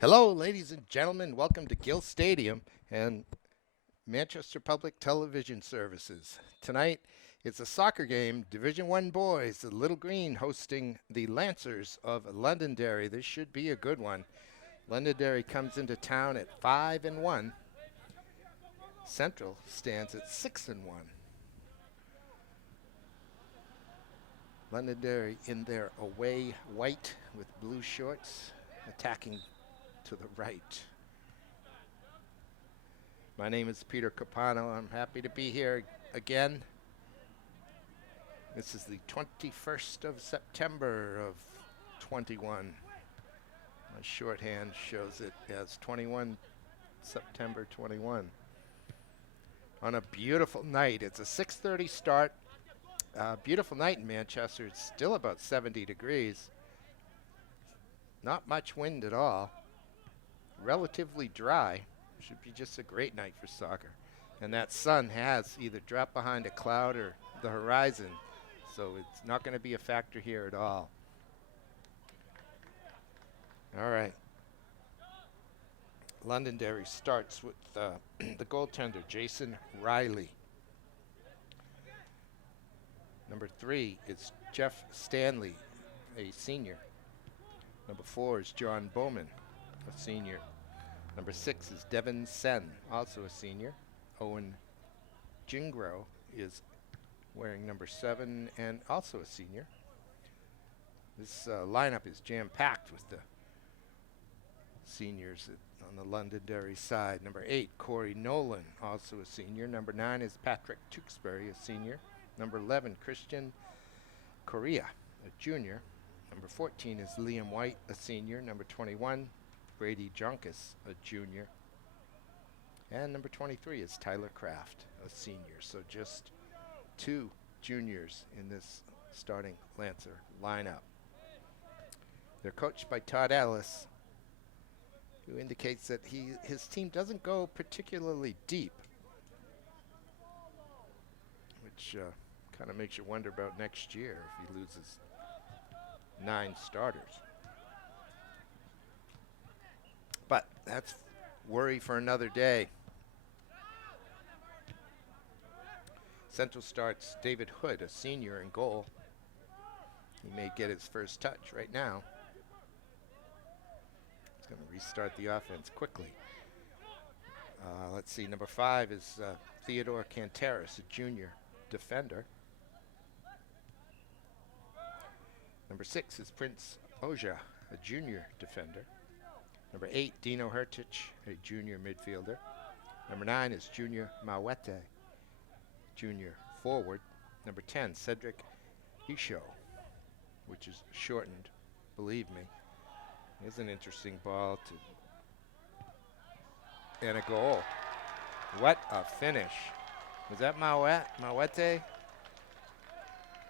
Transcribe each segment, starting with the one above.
Hello, ladies and gentlemen. Welcome to Gill Stadium and Manchester Public Television Services. Tonight, it's a soccer game, Division One boys, the Little Green hosting the Lancers of Londonderry. This should be a good one. Londonderry comes into town at 5-1. Central stands at 6-1. Londonderry in their away white with blue shorts, attacking to the right. My name is Peter Capano. I'm happy to be here again. This is the 21st of September of 21. My shorthand shows it as 21 September 21. On a beautiful night. It's a 6:30 start. Beautiful night in Manchester. It's still about 70 degrees. Not much wind at all. Relatively dry. Should be just a great night for soccer. And that sun has either dropped behind a cloud or the horizon, so it's not going to be a factor here at all. All right. Londonderry starts with the goaltender, Jason Riley. Number 3 is Jeff Stanley, a senior. Number 4 is John Bowman, a senior. Number 6 is Devin Sen, also a senior. Owen Jingro is wearing number 7 and also a senior. This lineup is jam-packed with the seniors on the Londonderry side. Number 8, Corey Nolan, also a senior. Number 9 is Patrick Tewksbury, a senior. Number 11, Christian Correa, a junior. Number 14 is Liam White, a senior. Number 21, Brady Junkus, a junior. And number 23 is Tyler Kraft, a senior. So just 2 juniors in this starting Lancer lineup. They're coached by Todd Ellis, who indicates that his team doesn't go particularly deep, which kind of makes you wonder about next year if he loses 9 starters. But that's worry for another day. Central starts David Hood, a senior, in goal. He may get his first touch right now. He's going to restart the offense quickly. Let's see, number 5 is Theodore Cantaris, a junior defender. Number 6 is Prince Oja, a junior defender. Number 8, Dino Hertich, a junior midfielder. Number 9 is Junior Mawete, junior forward. Number 10, Cedric Isho, which is shortened, believe me. Here's an interesting ball and a goal. What a finish. Was that Mawete?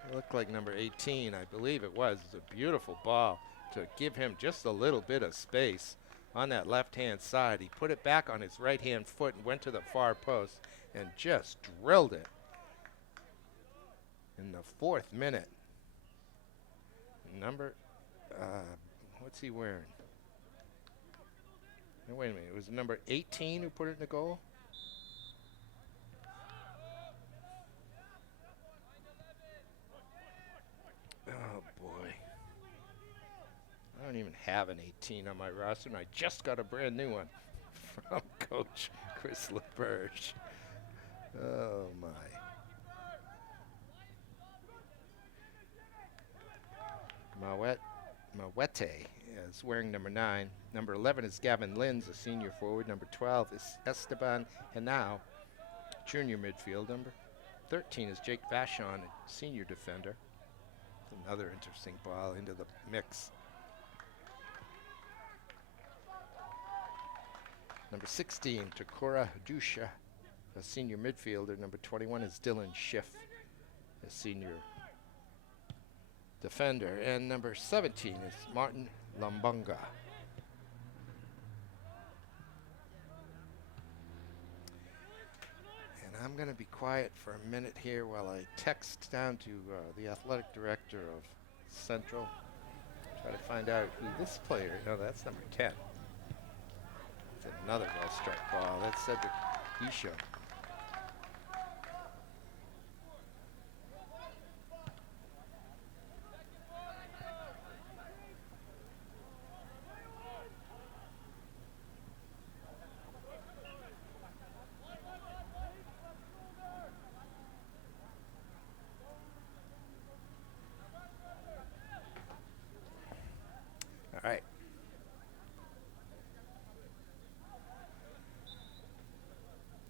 It looked like number 18, I believe it was. It's a beautiful ball to give him just a little bit of space on that left-hand side. He put it back on his right-hand foot and went to the far post and just drilled it in the 4th minute. Number, what's he wearing? No, wait a minute. It was number 18 who put it in the goal? Oh, boy. I don't even have an 18 on my roster, and I just got a brand new one from Coach Chris LeBurge. Oh, my. Mawete is wearing number 9. Number 11 is Gavin Linz, a senior forward. Number 12 is Esteban Henao, junior midfield. Number 13 is Jake Vachon, a senior defender. Another interesting ball into the mix. Number 16, Takura Dusha, a senior midfielder. Number 21 is Dylan Schiff, a senior defender. And number 17 is Martin Lambunga. And I'm going to be quiet for a minute here while I text down to the athletic director of Central. Try to find out who this player is. No, that's number 10. That's another well-struck ball. That's Cedric Isho. All right.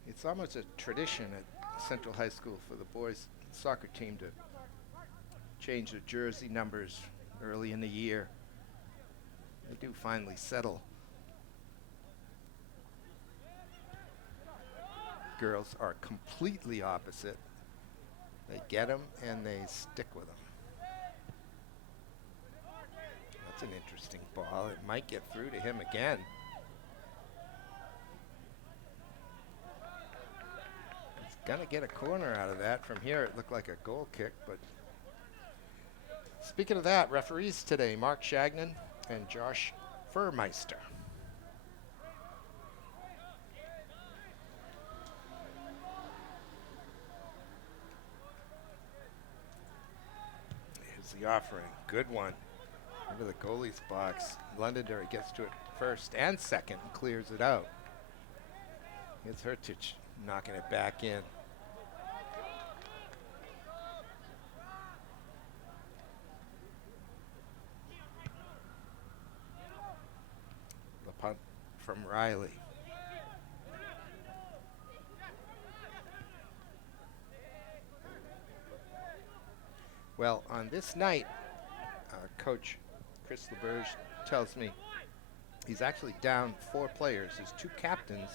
It's almost a tradition at Central High School for the boys soccer team to change their jersey numbers early in the year. They do finally settle. Girls are completely opposite. They get them and they stick with them. That's an interesting ball. It might get through to him again. He's gonna get a corner out of that. From here it looked like a goal kick, but speaking of that, referees today, Mark Shagnon and Josh Furmeister. Here's the offering. Good one. Into the goalie's box. Londonderry gets to it first and second and clears it out. It's Hertich knocking it back in. The punt from Riley. Well, on this night, Coach Chris LeBurge tells me he's actually down 4 players. His 2 captains,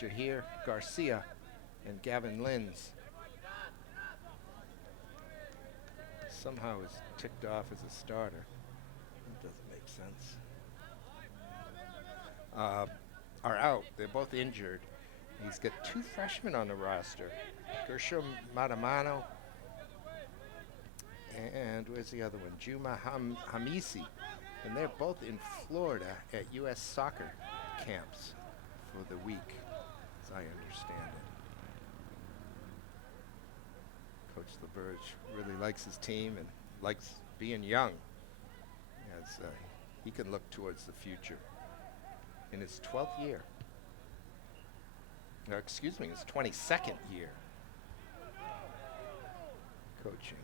Jahir Garcia and Gavin Linz, somehow is ticked off as a starter. That doesn't make sense. Are out. They're both injured. He's got 2 freshmen on the roster, Gershom Matamano and where's the other one? Juma Hamisi. And they're both in Florida at U.S. soccer camps for the week, as I understand it. Coach LeBurge really likes his team and likes being young, as he can look towards the future. In his 12th year, no, excuse me, his 22nd year coaching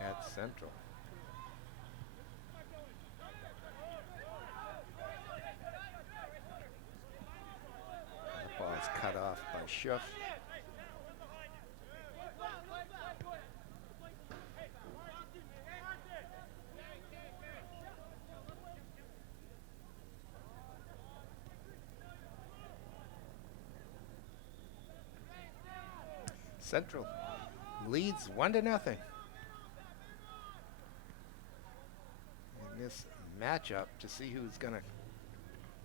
at Central. The ball is cut off by Schuff. Central leads 1-0 in this matchup to see who's going to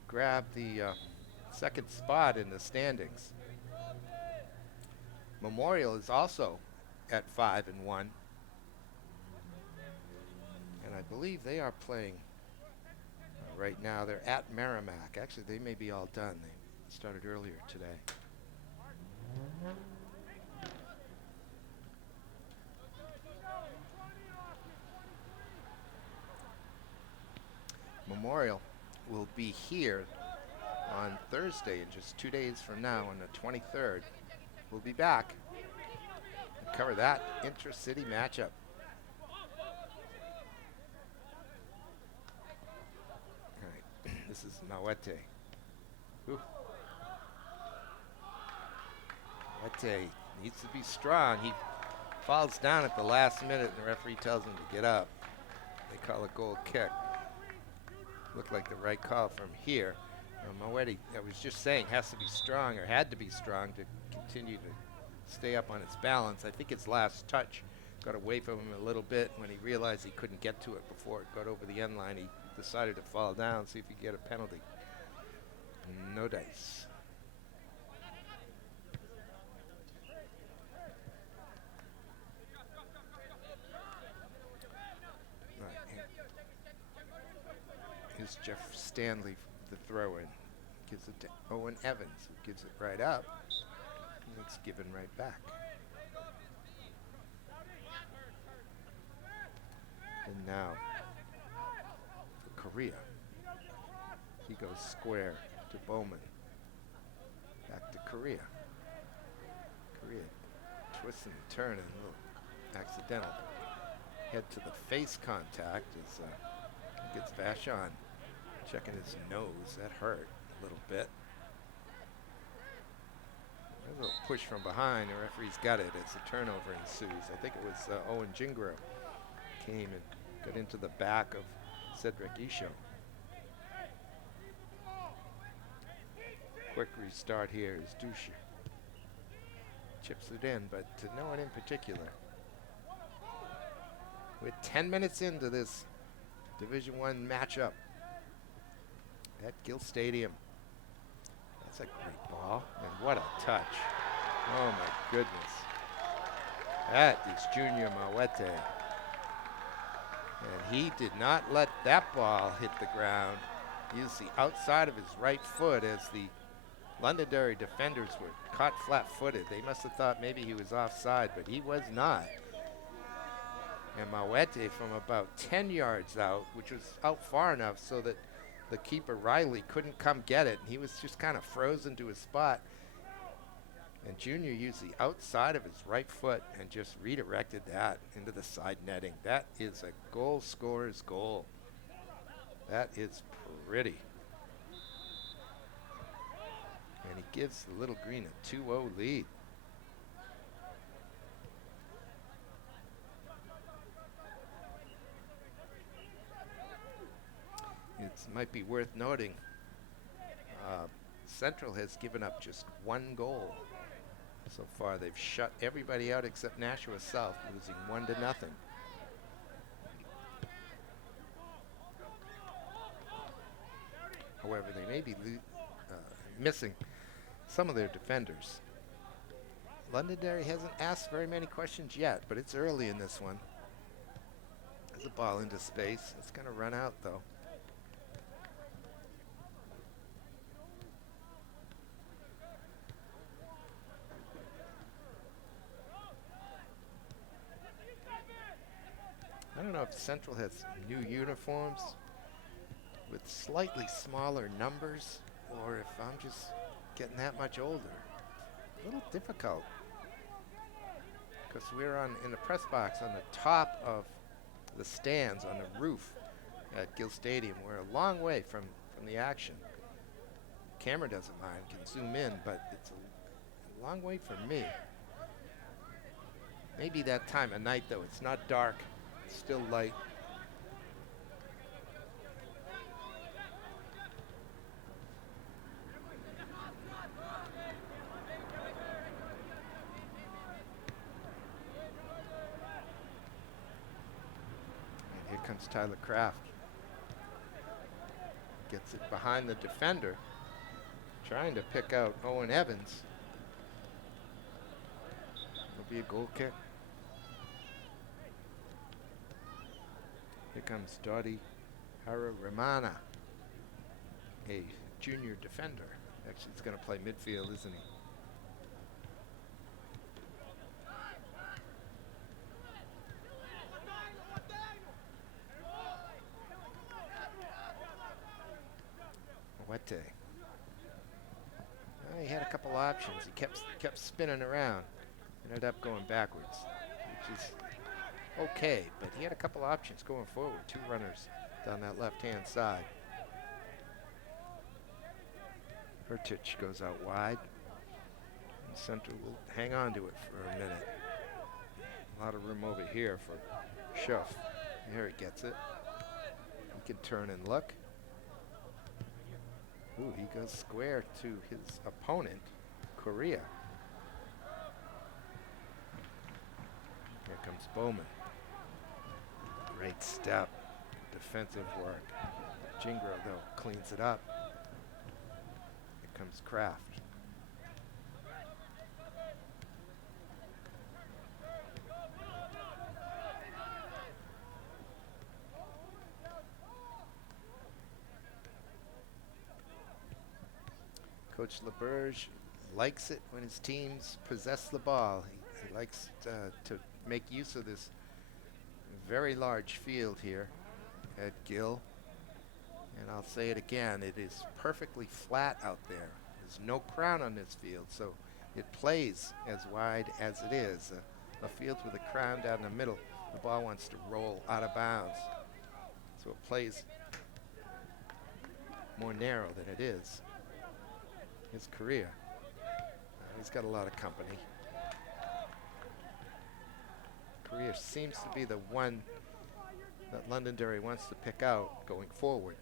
grab the second spot in the standings. Memorial is also at 5-1, and I believe they are playing right now. They're at Merrimack. Actually, they may be all done. They started earlier today. Memorial will be here on Thursday, in just 2 days from now, on the 23rd. We'll be back and cover that inter-city matchup. All right, this is Mawete. Mawete needs to be strong. He falls down at the last minute, and the referee tells him to get up. They call a goal kick. Looked like the right call from here. Mawete, I was just saying, has to be strong, or had to be strong, to continue to stay up on its balance. I think its last touch got away from him a little bit. When he realized he couldn't get to it before it got over the end line, he decided to fall down, see if he could get a penalty. No dice. Here's Jeff Stanley, the throw-in. Gives it to Owen Evans, who gives it right up. And it's given right back. And now for Korea. He goes square to Bowman. Back to Korea. Korea twisting and turning, a little accidental head to the face contact as he gets Vachon checking his nose. That hurt a little bit. A little push from behind. The referee's got it as a turnover ensues. I think it was Owen Jingro came and got into the back of Cedric Isho. Quick restart here is Douche. Chips it in, but to no one in particular. We're 10 minutes into this Division I matchup at Gill Stadium. That's a great ball, and what a touch. Oh my goodness. That is Junior Mawete. And he did not let that ball hit the ground. He used the outside of his right foot as the Londonderry defenders were caught flat-footed. They must have thought maybe he was offside, but he was not. And Mawete from about 10 yards out, which was out far enough so that the keeper Riley couldn't come get it. And he was just kind of frozen to his spot. And Junior used the outside of his right foot and just redirected that into the side netting. That is a goal scorer's goal. That is pretty. And he gives the Little Green a 2-0 lead. It might be worth noting, Central has given up just one goal. So far, they've shut everybody out except Nashua South, losing 1-0. However, they may be missing some of their defenders. Londonderry hasn't asked very many questions yet, but it's early in this one. There's a ball into space. It's going to run out, though. I don't know if Central has new uniforms with slightly smaller numbers or if I'm just getting that much older. A little difficult because we're in the press box on the top of the stands on the roof at Gill Stadium. We're a long way from the action. Camera doesn't mind, can zoom in, but it's a long way from me. Maybe that time of night though, it's not dark. Still light. And here comes Tyler Kraft. Gets it behind the defender, trying to pick out Owen Evans. It'll be a goal kick. Here comes Dodi Hararamana, a junior defender. Actually, he's going to play midfield, isn't he? Mawete. Well, he had a couple options. He kept spinning around. Ended up going backwards, which is okay, but he had a couple options going forward. Two runners down that left-hand side. Hertich goes out wide. And Central will hang on to it for a minute. A lot of room over here for Schuff. Here he gets it. He can turn and look. Ooh, he goes square to his opponent, Korea. Here comes Bowman. Great step, defensive work. Jingro, though, cleans it up. Here comes Kraft. Coach LeBurge likes it when his teams possess the ball. He likes to make use of this very large field here at Gill. And I'll say it again, it is perfectly flat out there. There's no crown on this field, so it plays as wide as it is. A field with a crown down the middle, the ball wants to roll out of bounds. So it plays more narrow than it is. His career. He's got a lot of company. Career seems to be the one that Londonderry wants to pick out going forward.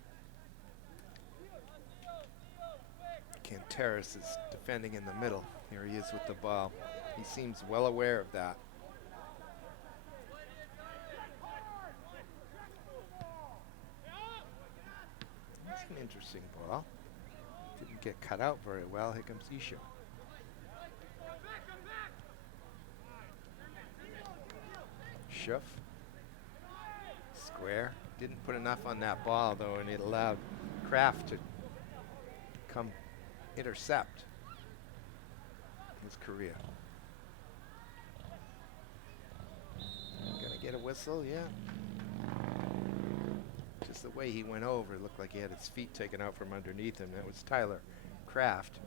Canteris is defending in the middle. Here he is with the ball. He seems well aware of that. That's an interesting ball. Didn't get cut out very well. Here comes Isha. Schuff. Square. Didn't put enough on that ball though, and it allowed Kraft to come intercept his career. Gonna get a whistle, yeah. Just the way he went over, it looked like he had his feet taken out from underneath him. That was Tyler Kraft,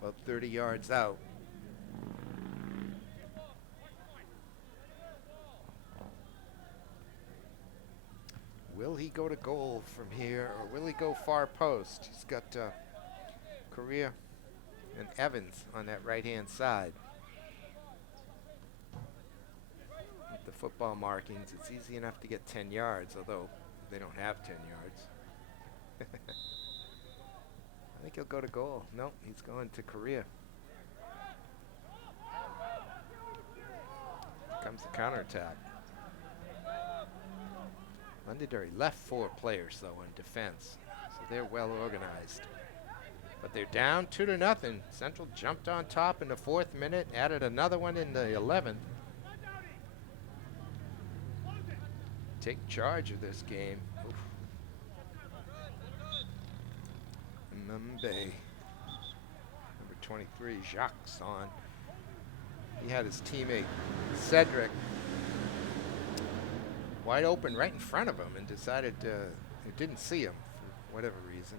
about 30 yards out. Will he go to goal from here, or will he go far post? He's got Correa and Evans on that right-hand side. With the football markings, it's easy enough to get 10 yards, although they don't have 10 yards. I think he'll go to goal. Nope, he's going to Correa. Comes the counterattack. Londonderry left 4 players, though, in defense, so they're well organized. But they're down 2-0. Central jumped on top in the 4th minute, added another one in the 11th. Take charge of this game. Oof. Mumbai. Number 23, Jacques on. He had his teammate, Cedric, wide open right in front of him and decided he didn't see him for whatever reason.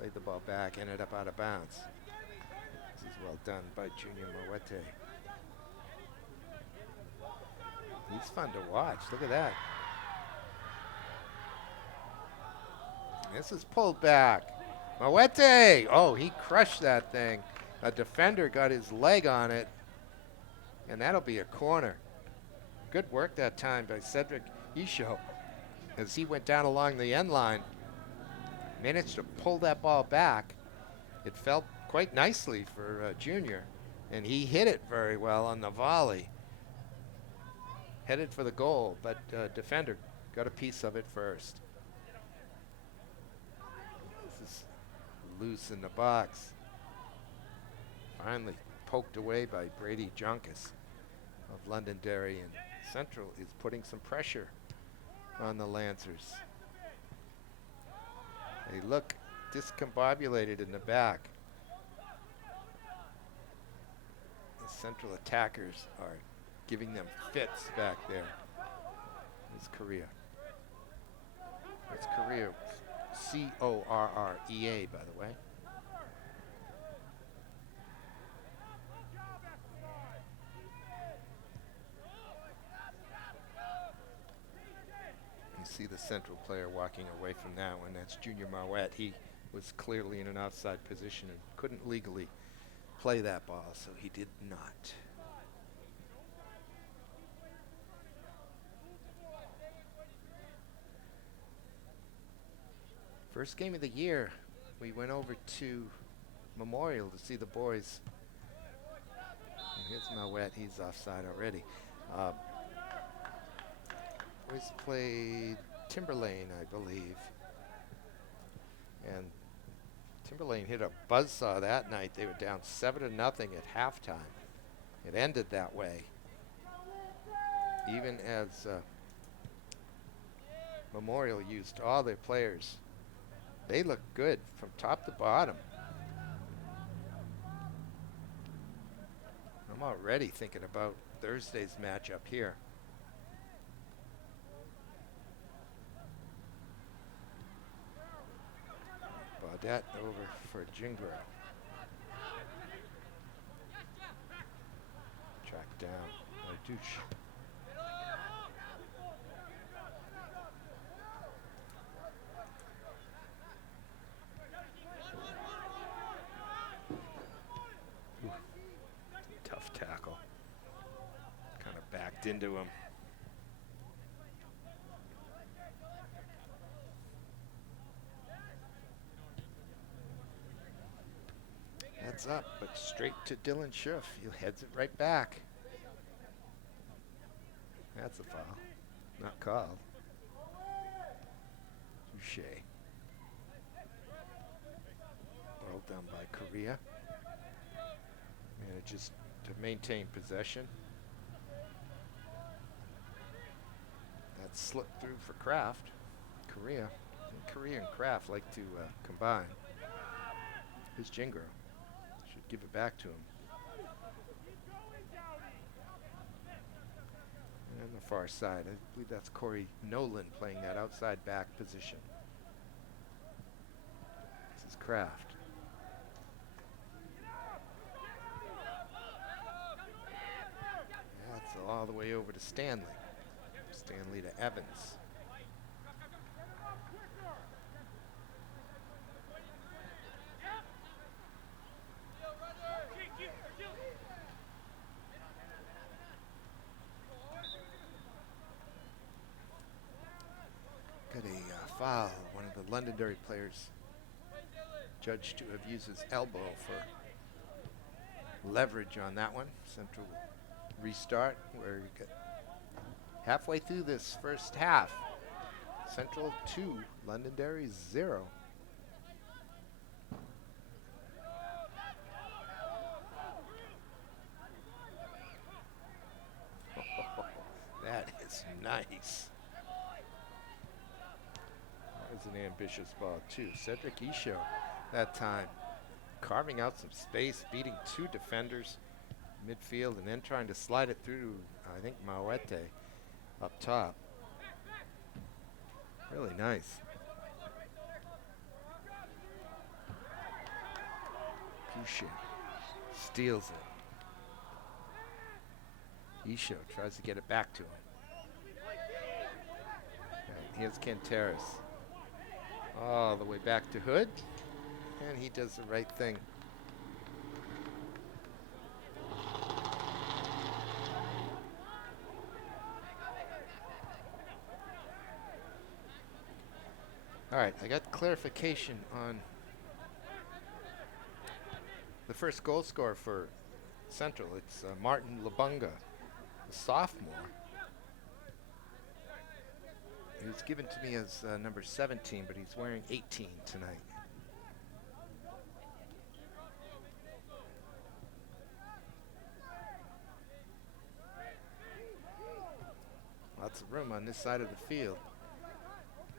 Played the ball back, ended up out of bounds. This is well done by Junior Moete. He's fun to watch. Look at that. This is pulled back. Moete! Oh, he crushed that thing. A defender got his leg on it, and that'll be a corner. Good work that time by Cedric Isho as he went down along the end line. Managed to pull that ball back. It felt quite nicely for Junior, and he hit it very well on the volley. Headed for the goal, but defender got a piece of it first. This is loose in the box. Finally poked away by Brady Junkus of Londonderry, and Central is putting some pressure on the Lancers. They look discombobulated in the back. The Central attackers are giving them fits back there. It's Correa. It's Correa, C-O-R-R-E-A, by the way. You see the Central player walking away from that one. That's Junior Marwet. He was clearly in an outside position and couldn't legally play that ball, so he did not. First game of the year, we went over to Memorial to see the boys. And here's Marwet. He's offside already. Boys played Timberlane, I believe. And Timberlane hit a buzzsaw that night. They were down 7-0 at halftime. It ended that way. Even as Memorial used all their players. They looked good from top to bottom. I'm already thinking about Thursday's matchup here. Baudette over for Gingro. Track down Douche. Tough tackle. Kind of backed into him. Heads up, but straight to Dylan Schiff. He heads it right back. That's a foul. Not called. Touche. Well done by Korea. Manages to maintain possession. That slipped through for Kraft. Korea. Korea and Kraft like to combine. Here's Gingro. Should give it back to him. And on the far side, I believe that's Corey Nolan playing that outside back position. This is Kraft. That's all the way over to Stanley. Stanley to Evans. Got a foul. One of the Londonderry players judged to have used his elbow for leverage on that one. Central restart where you get halfway through this first half. Central 2, Londonderry 0. That is nice. That was an ambitious ball too. Cedric Isho that time carving out some space, beating 2 defenders midfield and then trying to slide it through, I think, Mawete up top. Really nice. Pushin steals it. Isho tries to get it back to him. Right, here's Canteras. All the way back to Hood. And he does the right thing. All right, I got clarification on the first goal scorer for Central. It's Martin Labunga, a sophomore. He was given to me as number 17, but he's wearing 18 tonight. Lots of room on this side of the field.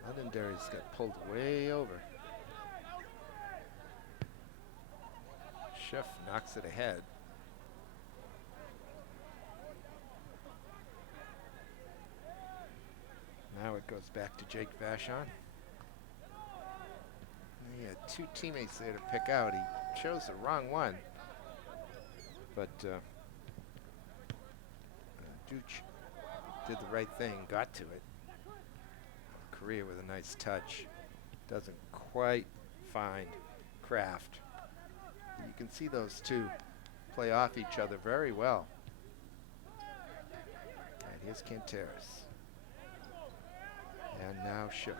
Londonderry's got pulled way over. Schiff knocks it ahead. Now it goes back to Jake Vachon. He had 2 teammates there to pick out. He chose the wrong one. But Dooch did the right thing, got to it. Korea with a nice touch. Doesn't quite find Kraft. You can see those two play off each other very well. And here's Canteras. And now Schiff.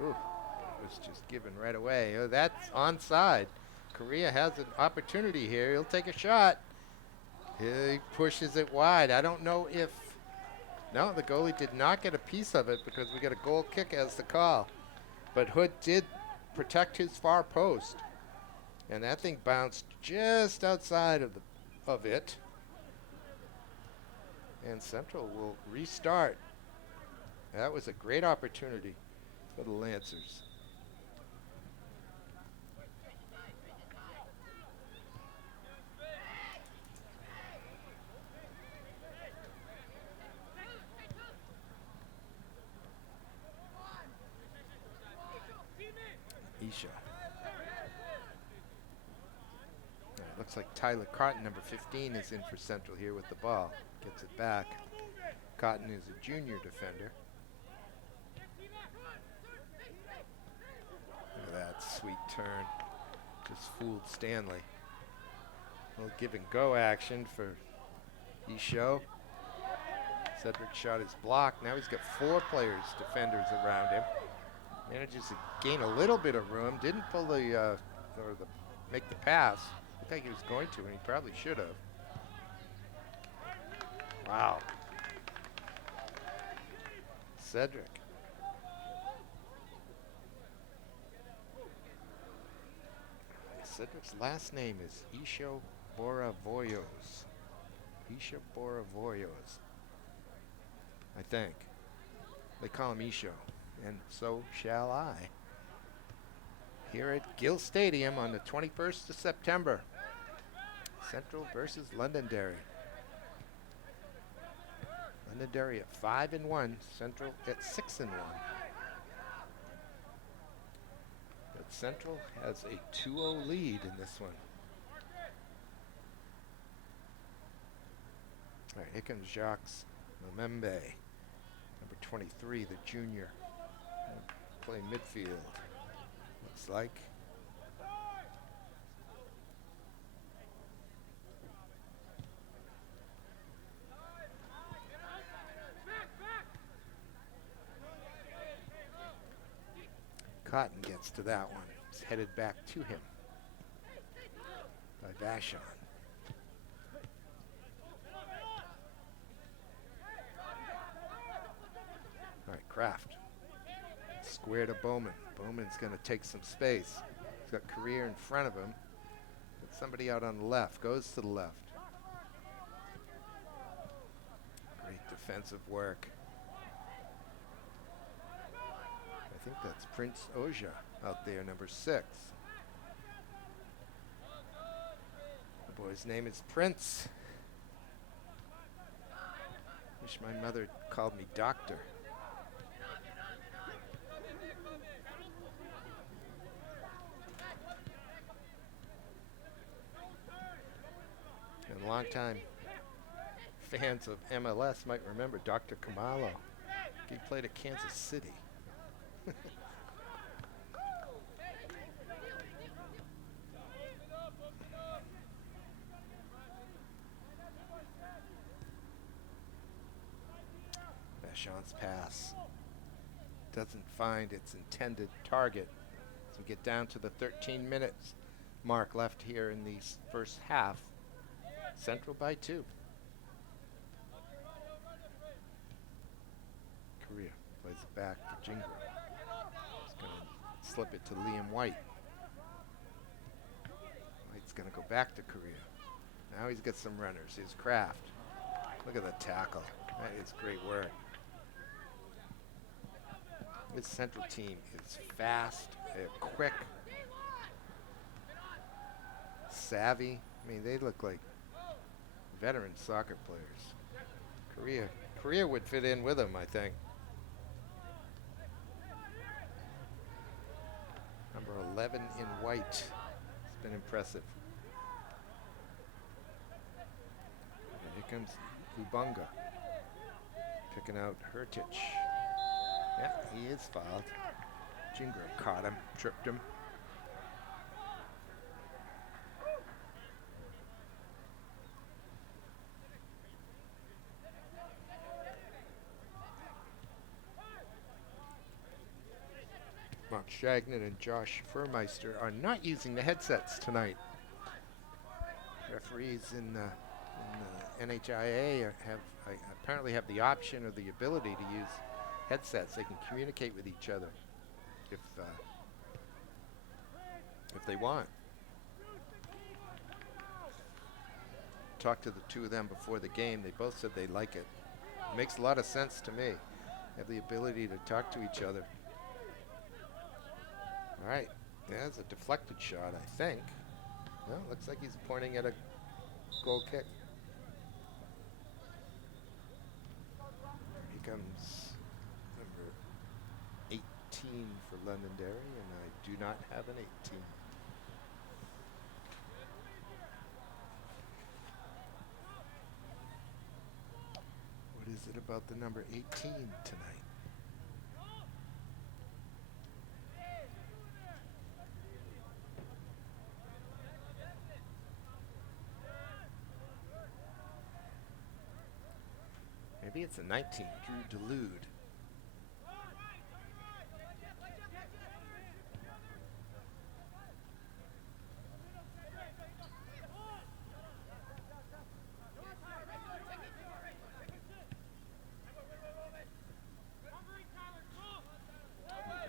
Ooh, it was just given right away. Oh, that's onside. Korea has an opportunity here. He'll take a shot. He pushes it wide. I don't know if... No, the goalie did not get a piece of it because we got a goal kick as the call. But Hood did protect his far post. And that thing bounced just outside of it. And Central will restart. That was a great opportunity for the Lancers. Isha. Looks like Tyler Cotton, number 15, is in for Central here with the ball. Gets it back. Cotton is a junior defender. Look at that sweet turn. Just fooled Stanley. A little give and go action for Isho. Cedric shot his block. Now he's got 4 defenders around him. Manages to gain a little bit of room. Didn't pull make the pass. Looked like he was going to, and he probably should have. Wow. Cedric. Cedric's last name is Isho Boravoyos. Isho Boravoyos, I think. They call him Isho, and so shall I. Here at Gill Stadium on the 21st of September. Central versus Londonderry. Londonderry at 5-1, Central at 6-1. But Central has a 2-0 lead in this one. All right, here comes Jacques Momembe, number 23, the junior. Play midfield, looks like. Cotton gets to that one. It's headed back to him by Vashon. All right, Kraft. Square to Bowman. Bowman's going to take some space. He's got Career in front of him. Got somebody out on the left. Goes to the left. Great defensive work. I think that's Prince Oja out there, number 6. The boy's name is Prince. Wish my mother called me Doctor. And longtime fans of MLS might remember Dr. Kamalo. He played at Kansas City. Vashon's pass doesn't find its intended target. So we get down to the 13 minutes mark left here in the first half. Central by 2. Korea plays it back to Jingra. He's going to slip it to Liam White. White's going to go back to Korea. Now he's got some runners. Here's Kraft. Look at the tackle. That is great work. This Central team is fast, quick, savvy. I mean, they look like veteran soccer players. Korea would fit in with them, I think. Number 11 in white. It's been impressive. And here comes Ubunga. Picking out Hertich. Yeah, he is fouled. Jingra caught him, tripped him. Mark Shagnon and Josh Furmeister are not using the headsets tonight. Referees in the NHIA apparently have the option or the ability to use headsets. They can communicate with each other if they want. Talked to the 2 of them before the game. They both said they like it. It makes a lot of sense to me. Have the ability to talk to each other. All right, there's a deflected shot, I think. No, looks like he's pointing at a goal kick. Here comes number 18 for Londonderry, and I do not have an 18. What is it about the number 18 tonight? Maybe it's a 19, Drew Delude.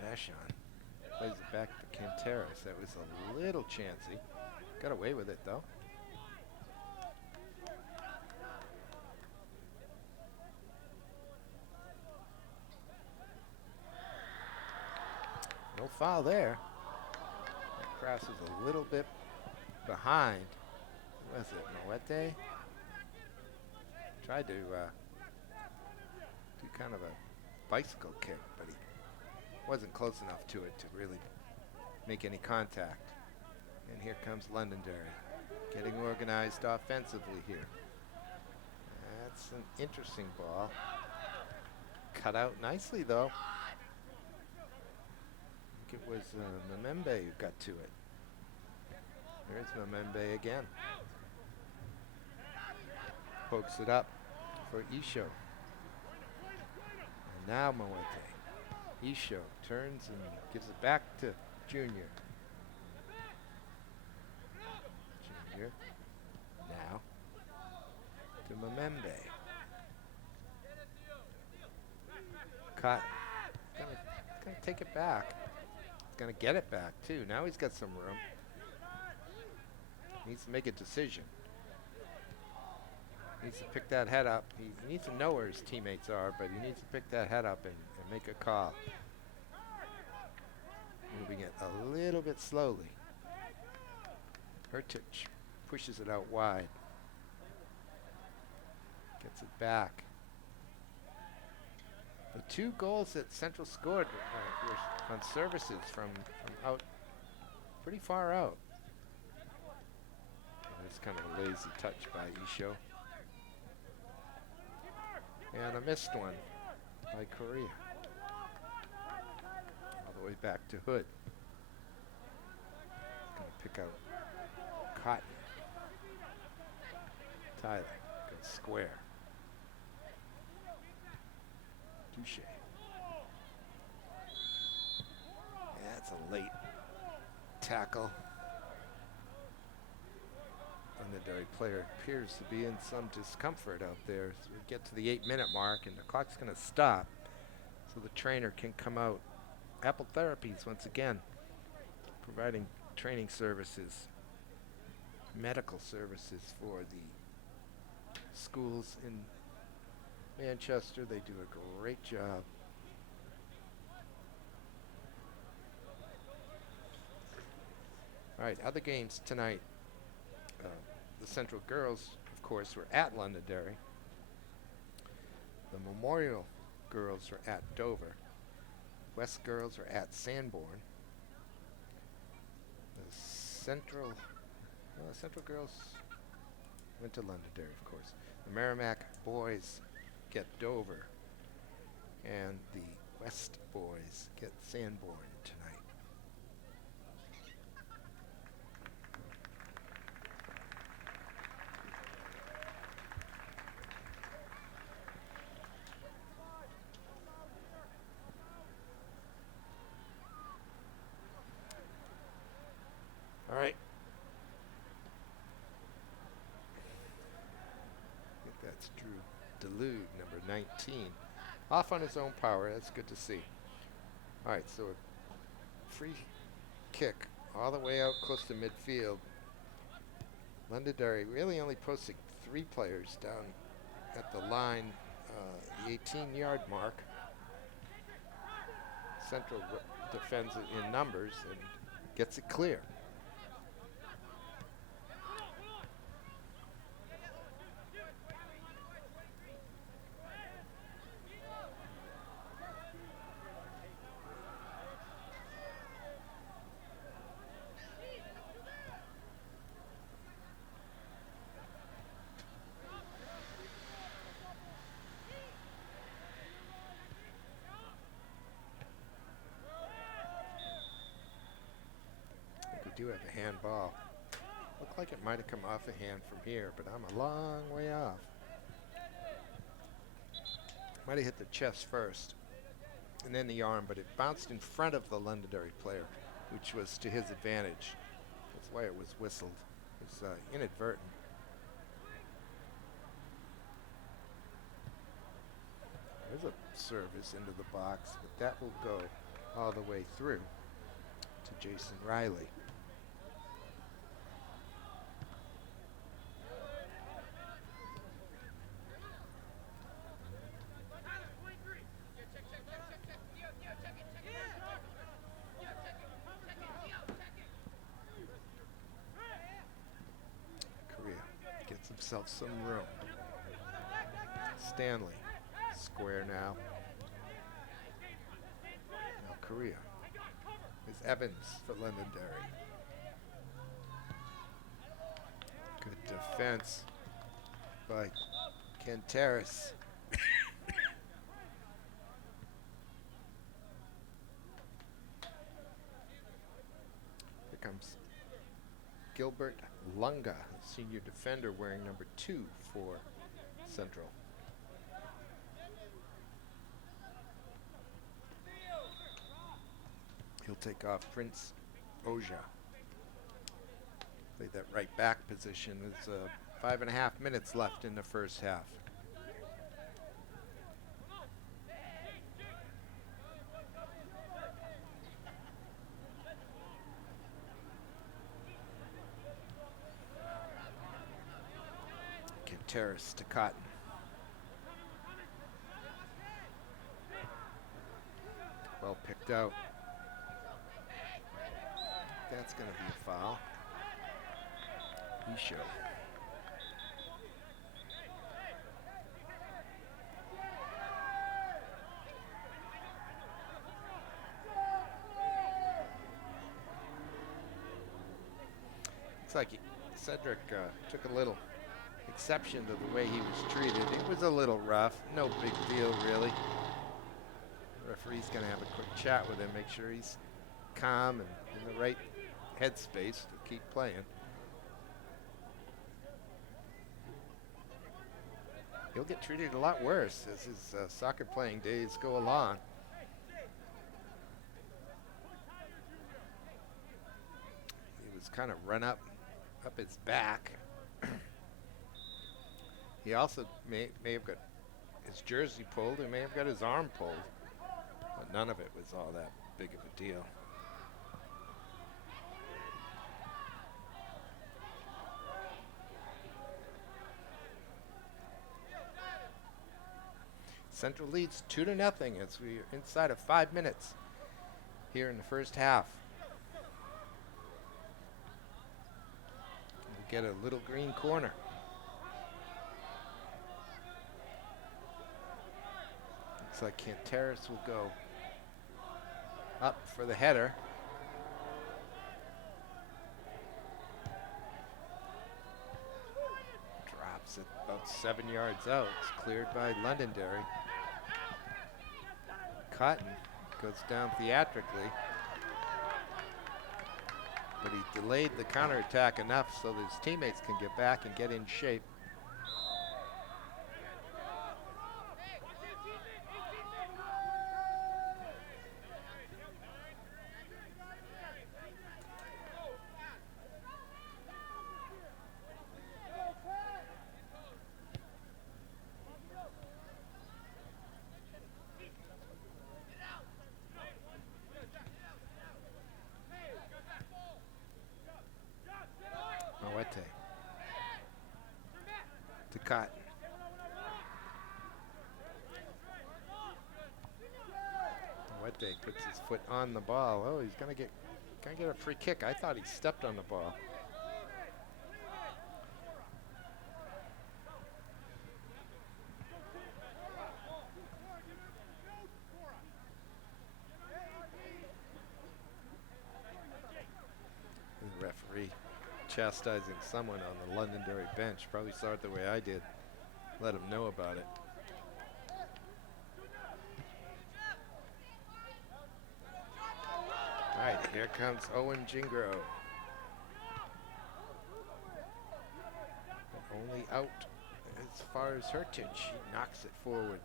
Vashon plays it back to Canteras. That was a little chancy. Got away with it though. No foul there. That cross was a little bit behind. What was it, Moete? Tried to do kind of a bicycle kick, but he wasn't close enough to it to really make any contact. And here comes Londonderry, getting organized offensively here. That's an interesting ball. Cut out nicely though. I think it was Memembe who got to it. There's Memembe again. Pokes it up for Isho. And now Moete. Isho turns and gives it back to Junior. Junior. Now to Memembe. Cut. Gonna take it back. Gonna get it back too. Now he's got some room. Needs to make a decision. Needs to pick that head up. He needs to know where his teammates are, but he needs to pick that head up and make a call. Moving it a little bit slowly. Hertich pushes it out wide. Gets it back. The two goals that Central scored were on services from out, pretty far out. It's kind of a lazy touch by Isho. And a missed one by Korea. All the way back to Hood. Going to pick out Cotton. Tyler, good square. Touche. Yeah, that's a late tackle. Londonderry player appears to be in some discomfort out there. So we get to the 8-minute mark and the clock's going to stop so the trainer can come out. Apple Therapies once again providing training services, medical services for the schools in Manchester. They do a great job. All right, other games tonight. The Central girls, of course, were at Londonderry. The Memorial girls were at Dover. West girls were at Sanborn. The Central girls went to Londonderry, of course. The Merrimack boys get Dover, and the West boys get Sanborn tonight. All right. I think that's Drew Delude, number 19. Off on his own power. That's good to see. All right, so a free kick all the way out close to midfield. Londonderry really only posting 3 players down at the line, the 18-yard mark. Central defends it in numbers and gets it clear. do have a handball. Looked like it might have come off a hand from here, but I'm a long way off. Might have hit the chest first and then the arm, but it bounced in front of the Londonderry player, which was to his advantage. That's why it was whistled. It was inadvertent. There's a service into the box, but that will go all the way through to Jason Riley. Korea gets himself some room. Stanley, square now. Now Korea is Evans for Londonderry. Good defense by Canteris. Here comes Gilbert Lunga, senior defender, wearing number 2 for Central. He'll take off Prince Oja. Played that right back position. There's 5.5 minutes left in the first half. Terrace to Cotton. Well picked out. That's going to be a foul. Isho. Looks like Cedric took a little exception to the way he was treated. It was a little rough, no big deal really. The referee's going to have a quick chat with him, make sure he's calm and in the right headspace to keep playing. He'll get treated a lot worse as his soccer playing days go along. He was kind of run up his back. He also may have got his jersey pulled. He may have got his arm pulled. But none of it was all that big of a deal. Central leads 2-0 as we are inside of 5 minutes here in the first half. We get a little green corner. Looks like Canteris will go up for the header. Drops it about 7 yards out. It's cleared by Londonderry. Cotton goes down theatrically, but he delayed the counterattack enough so that his teammates can get back and get in shape. To Cotton. Wete puts his foot on the ball. Oh, he's gonna get a free kick. I thought he stepped on the ball. The referee chastising someone on the Londonderry bench. Probably saw it the way I did. Let him know about it. All right, here comes Owen Gingro. slightly out as far as Hertich. He knocks it forward.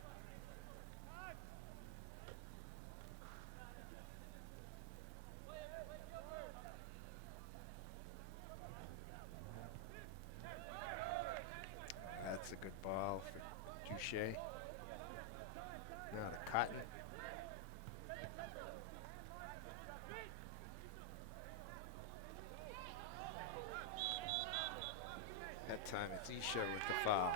That's a good ball for Duche. Now to Cotton. That time it's Isha with the foul.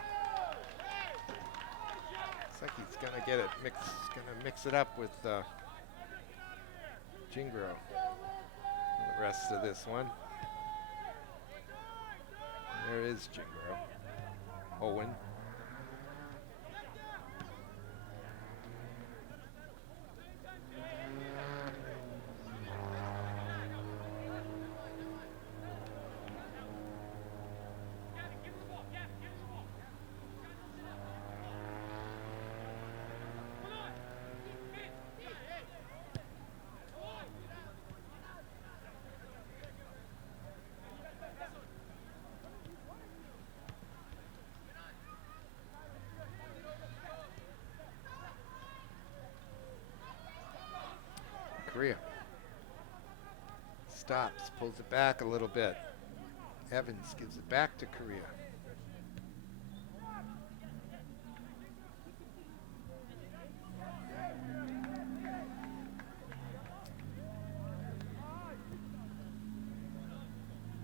Looks like he's gonna get it mixed. Gonna mix it up with Jingro. The rest of this one. There is Jingro. Owen. Korea. Stops, pulls it back a little bit. Evans gives it back to Korea.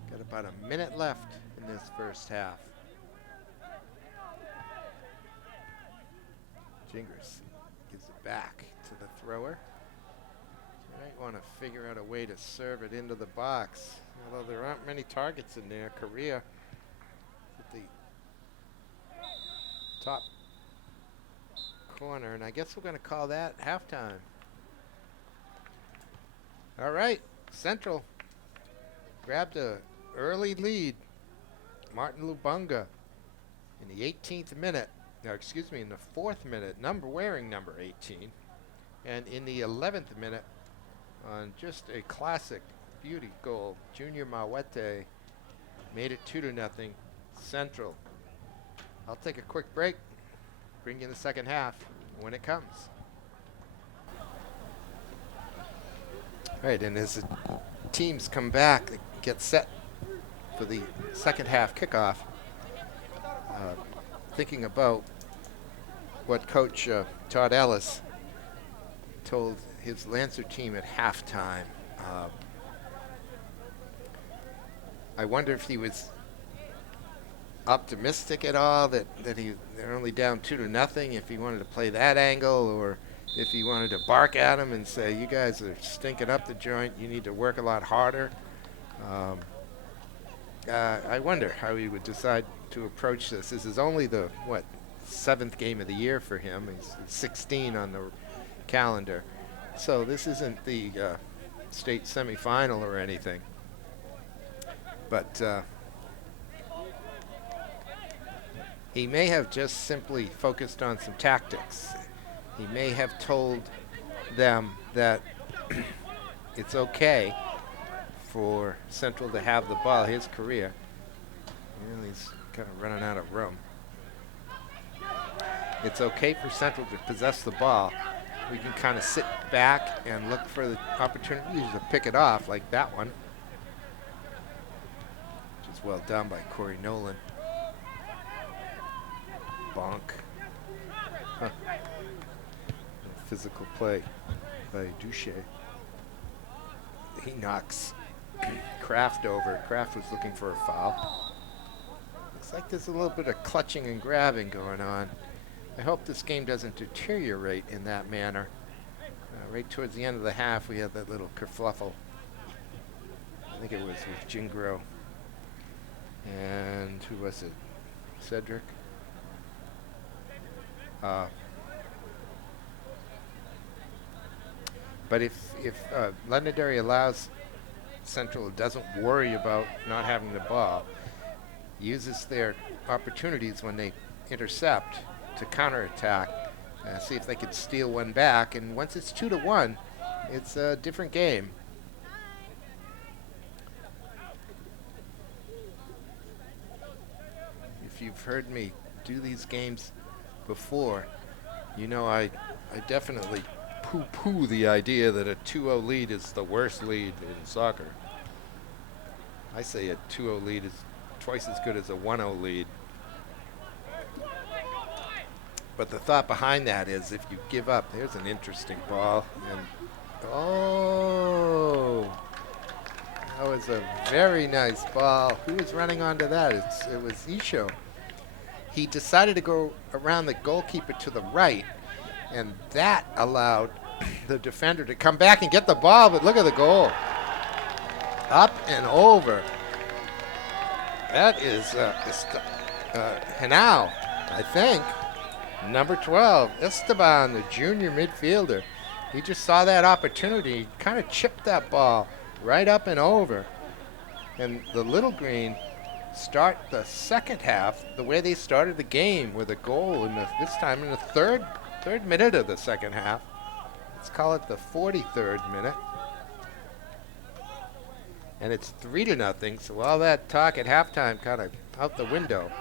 Got about a minute left in this first half. Gingras gives it back to the thrower. Might want to figure out a way to serve it into the box. Although there aren't many targets in there. Korea at the top corner, and I guess we're going to call that halftime. All right, Central grabbed a early lead. Martin Lubunga in the 18th minute. No, excuse me, in the 4th minute. Wearing number 18, and in the 11th minute. On just a classic beauty goal, Junior Mawete made it 2-0 Central. I'll take a quick break, bring you the second half when it comes. All right, and as the teams come back, they get set for the second half kickoff, thinking about what Coach Todd Ellis told his Lancer team at halftime. I wonder if he was optimistic at all that they're only down 2-0, if he wanted to play that angle, or if he wanted to bark at them and say, you guys are stinking up the joint, you need to work a lot harder. I wonder how he would decide to approach this. This is only the 7th game of the year for him. He's 16 on the calendar. So this isn't the state semifinal or anything, but he may have just simply focused on some tactics. He may have told them that it's okay for Central to have the ball. His career, he's kind of running out of room. It's okay for Central to possess the ball. We can kind of sit back and look for the opportunities to pick it off, like that one, which is well done by Corey Nolan. Bonk. Huh. Physical play by Duche. He knocks Kraft over. Kraft was looking for a foul. Looks like there's a little bit of clutching and grabbing going on. I hope this game doesn't deteriorate in that manner. Right towards the end of the half, we had that little kerfluffle. I think it was with Jingro. And who was it? Cedric? But if Londonderry allows Central, doesn't worry about not having the ball, uses their opportunities when they intercept to counterattack, see if they could steal one back, and once it's 2-1, it's a different game. If if you've heard me do these games before, you know I definitely poo-poo the idea that a 2-0 lead is the worst lead in soccer. I say a 2-0 lead is twice as good as a 1-0 lead. But the thought behind that is if you give up, there's an interesting ball. And oh, that was a very nice ball. Who was running onto that? It was Isho. He decided to go around the goalkeeper to the right, and that allowed the defender to come back and get the ball, but look at the goal. Up and over. That is Henao, I think. Number 12, Esteban, the junior midfielder. He just saw that opportunity, kind of chipped that ball right up and over. And the Little Green start the second half the way they started the game, with a goal this time in the third minute of the second half. Let's call it the 43rd minute. And it's 3-0, so all that talk at halftime kind of out the window.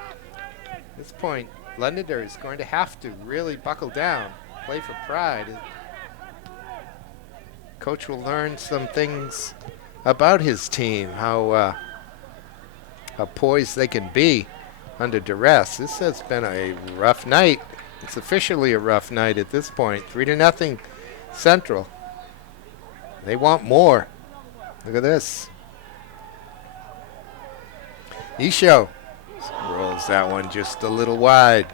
At this point, Londonderry is going to have to really buckle down, play for pride. Coach will learn some things about his team, how poised they can be under duress. This has been a rough night. It's officially a rough night at this point. 3-0 Central. They want more. Look at this. Isho rolls that one just a little wide.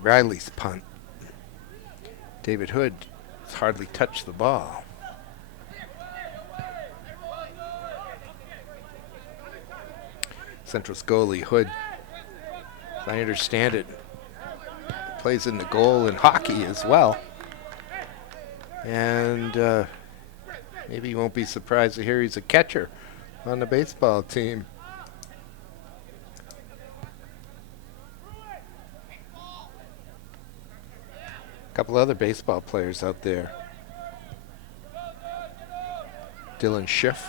Riley's punt. David Hood has hardly touched the ball. Central's goalie, Hood, as I understand it, plays in the goal in hockey as well. And maybe you won't be surprised to hear he's a catcher on the baseball team. A couple other baseball players out there. Dylan Schiff.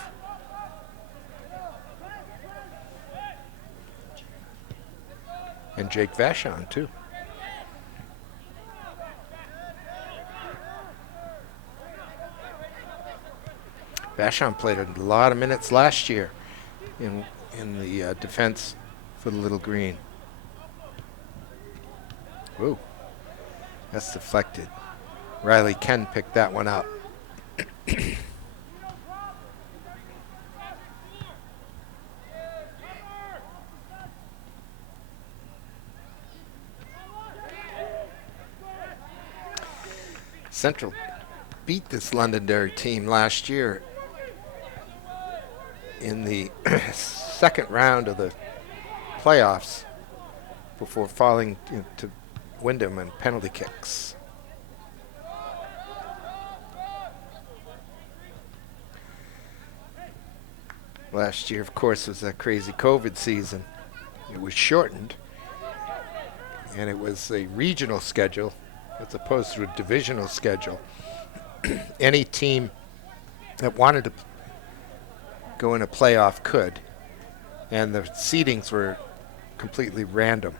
And Jake Vachon, too. Vachon played a lot of minutes last year in the defense for the Little Green. Ooh, that's deflected. Riley Ken picked that one up. Central beat this Londonderry team last year in the second round of the playoffs before falling to Wyndham and penalty kicks. Last year, of course, was a crazy COVID season. It was shortened, and it was a regional schedule as opposed to a divisional schedule. Any team that wanted to go in a playoff could, and the seedings were completely random.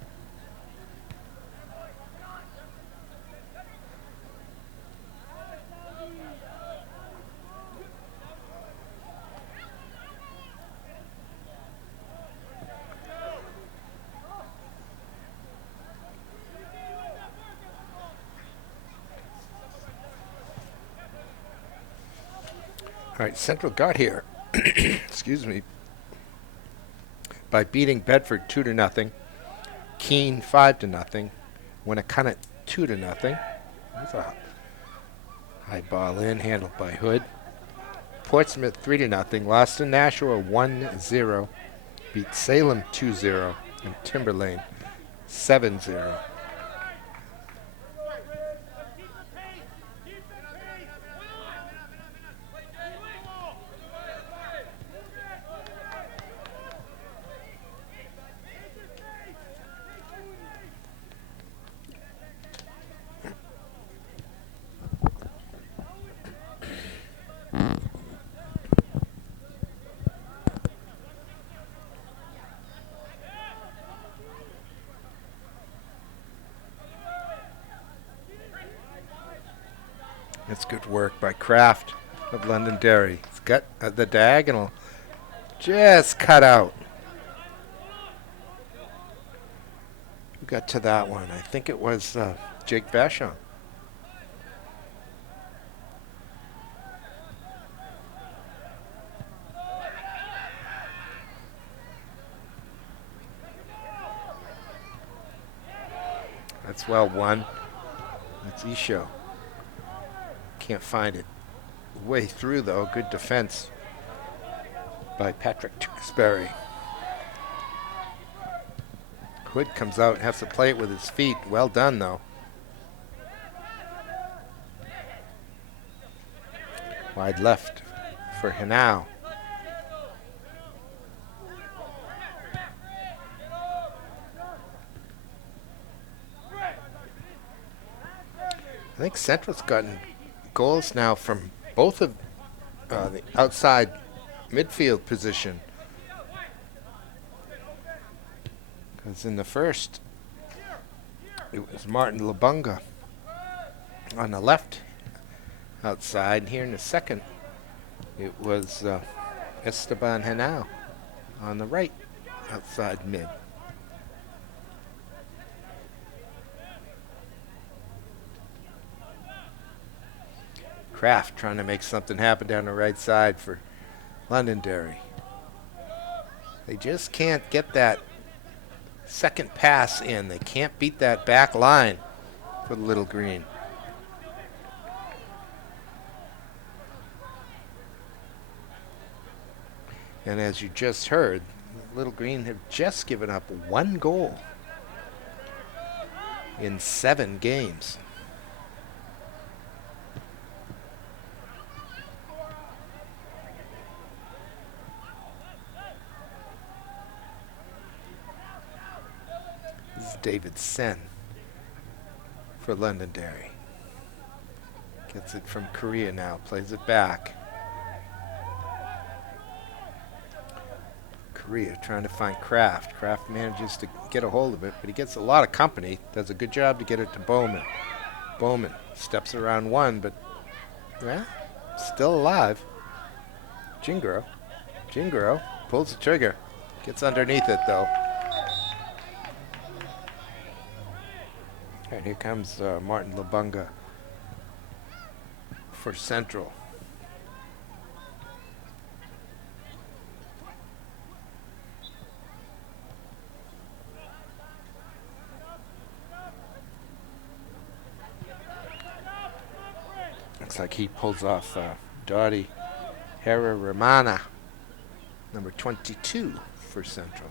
All right, Central got here, excuse me, by beating Bedford 2-0, Keene 5-0, Winnacunnet 2-0. That's a high ball in, handled by Hood. Portsmouth 3-0, lost to Nashua 1-0, beat Salem 2-0, and Timberlane 7-0. That's good work by Kraft of Londonderry. It's got the diagonal just cut out. Who got to that one? I think it was Jake Vachon. That's well won. That's Isho. Can't find it. Way through though. Good defense by Patrick Tewksbury. Hood comes out and has to play it with his feet. Well done though. Wide left for Hanau. I think Central's gotten goals now from both of the outside midfield position. Because in the first, it was Martin Labunga on the left outside. Here in the second, it was Esteban Hanau on the right outside mid. Kraft trying to make something happen down the right side for Londonderry. They just can't get that second pass in. They can't beat that back line for the Little Green. And as you just heard, Little Green have just given up 1 goal in 7 games. David Sen for Londonderry. Gets it from Korea now, plays it back. Korea trying to find Kraft. Kraft manages to get a hold of it, but he gets a lot of company. Does a good job to get it to Bowman. Bowman steps around one, but well, still alive. Jingro pulls the trigger. Gets underneath it though. And here comes Martin Labunga for Central. Looks like he pulls off Dottie Hera Ramana, number 22 for Central.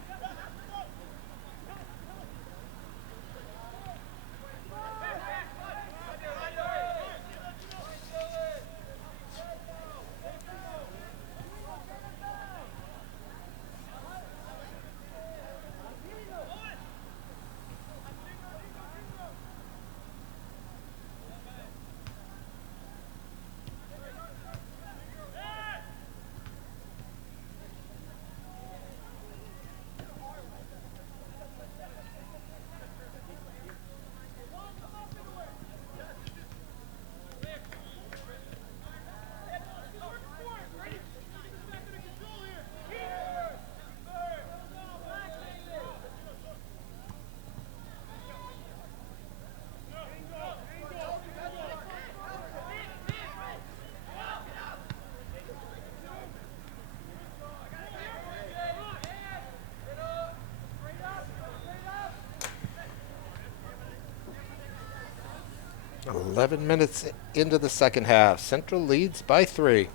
"11 minutes into the second half. Central leads by 3.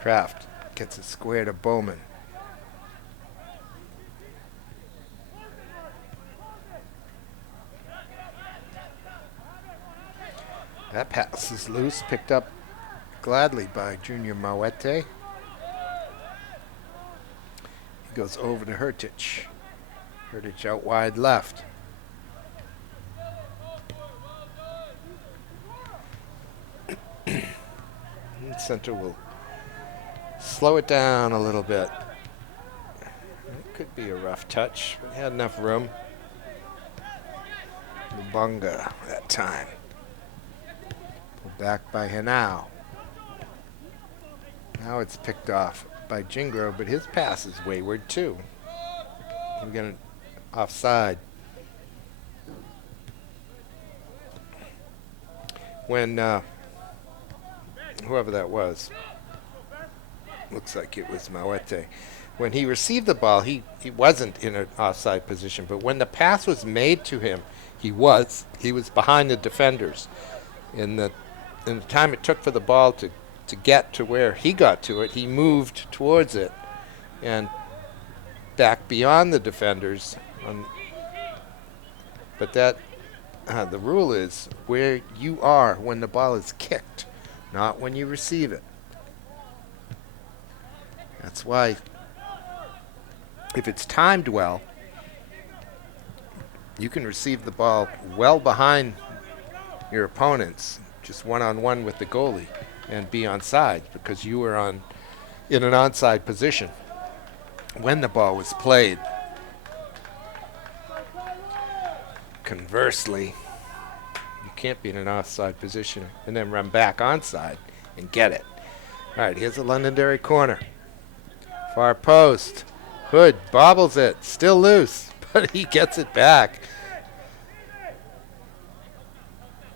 Kraft gets it square to Bowman. That pass is loose, picked up gladly by Junior Mawete. He goes over to Hertich. Hertich out wide left. Center will slow it down a little bit. It could be a rough touch, but he had enough room. Lubunga that time. Pulled back by Hanau. Now it's picked off by Jingro, but his pass is wayward too. We're going to offside. When whoever that was, looks like it was Mawete. When he received the ball, he wasn't in an offside position, but when the pass was made to him, he was behind the defenders. In the time it took for the ball to get to where he got to it, he moved towards it and back beyond the defenders. But that the rule is where you are when the ball is kicked, not when you receive it. That's why if it's timed well, you can receive the ball well behind your opponents, just one-on-one with the goalie, and be onside because you were in an onside position when the ball was played. Conversely, you can't be in an offside position and then run back onside and get it. All right, here's a Londonderry corner. Far post. Hood bobbles it. Still loose, but he gets it back.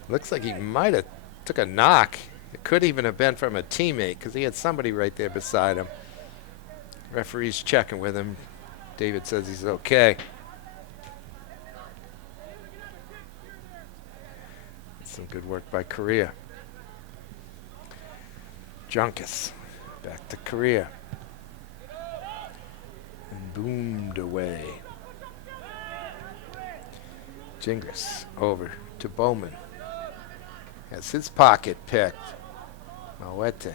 Looks like he might have took a knock. It could even have been from a teammate because he had somebody right there beside him. Referee's checking with him. David says he's okay. Some good work by Korea. Junkus back to Korea. And boomed away. Gingras over to Bowman. Has his pocket picked. Mawete.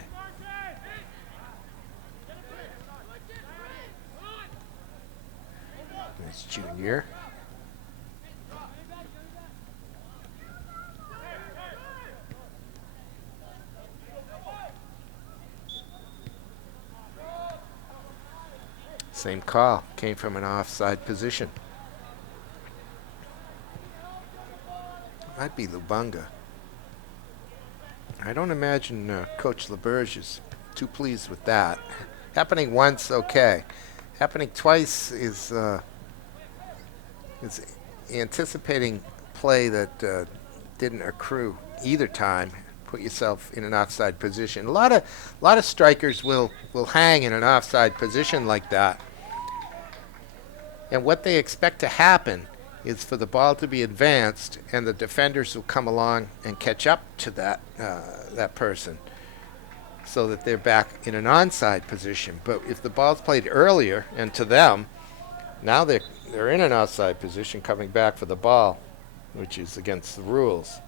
There's Junior. Same call. Came from an offside position. Might be Lubunga. I don't imagine Coach LeBurge is too pleased with that. Happening once, okay. Happening twice is anticipating play that didn't accrue either time. Put yourself in an offside position. A lot of strikers will hang in an offside position like that. And what they expect to happen is for the ball to be advanced and the defenders will come along and catch up to that person so that they're back in an onside position. But if the ball's played earlier and to them, now they're in an outside position coming back for the ball, which is against the rules.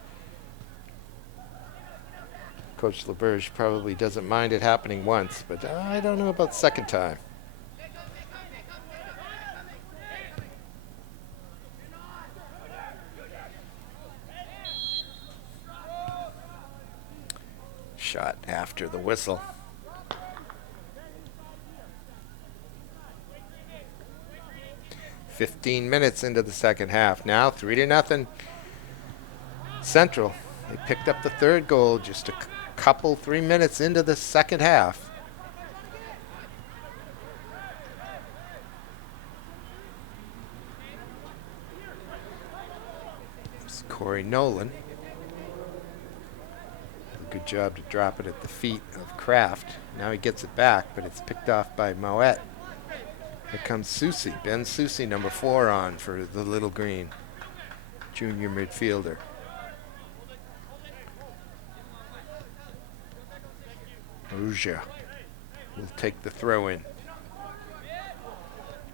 Coach LeBurge probably doesn't mind it happening once, but I don't know about second time. Shot after the whistle. "15 minutes into the second half. Now 3-0 Central. They picked up the third goal just a couple, 3 minutes into the second half. It's Corey Nolan. Good job to drop it at the feet of Kraft. Now he gets it back, but it's picked off by Moet. Here comes Susi. Ben Susi, number 4 on for the Little Green. Junior midfielder. Ruja will take the throw in.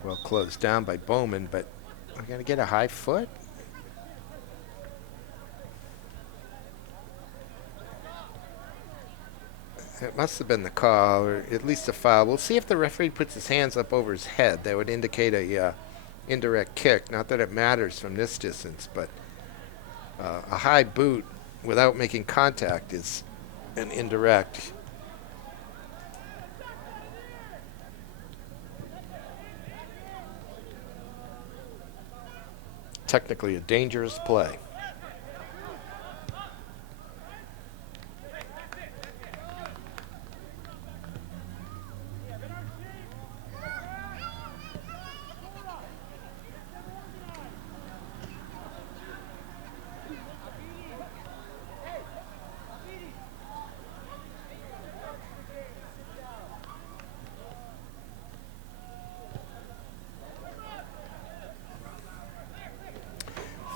Well closed down by Bowman, but we're going to get a high foot. It must have been the call, or at least a foul. We'll see if the referee puts his hands up over his head. That would indicate a indirect kick. Not that it matters from this distance, but a high boot without making contact is an indirect. Technically a dangerous play.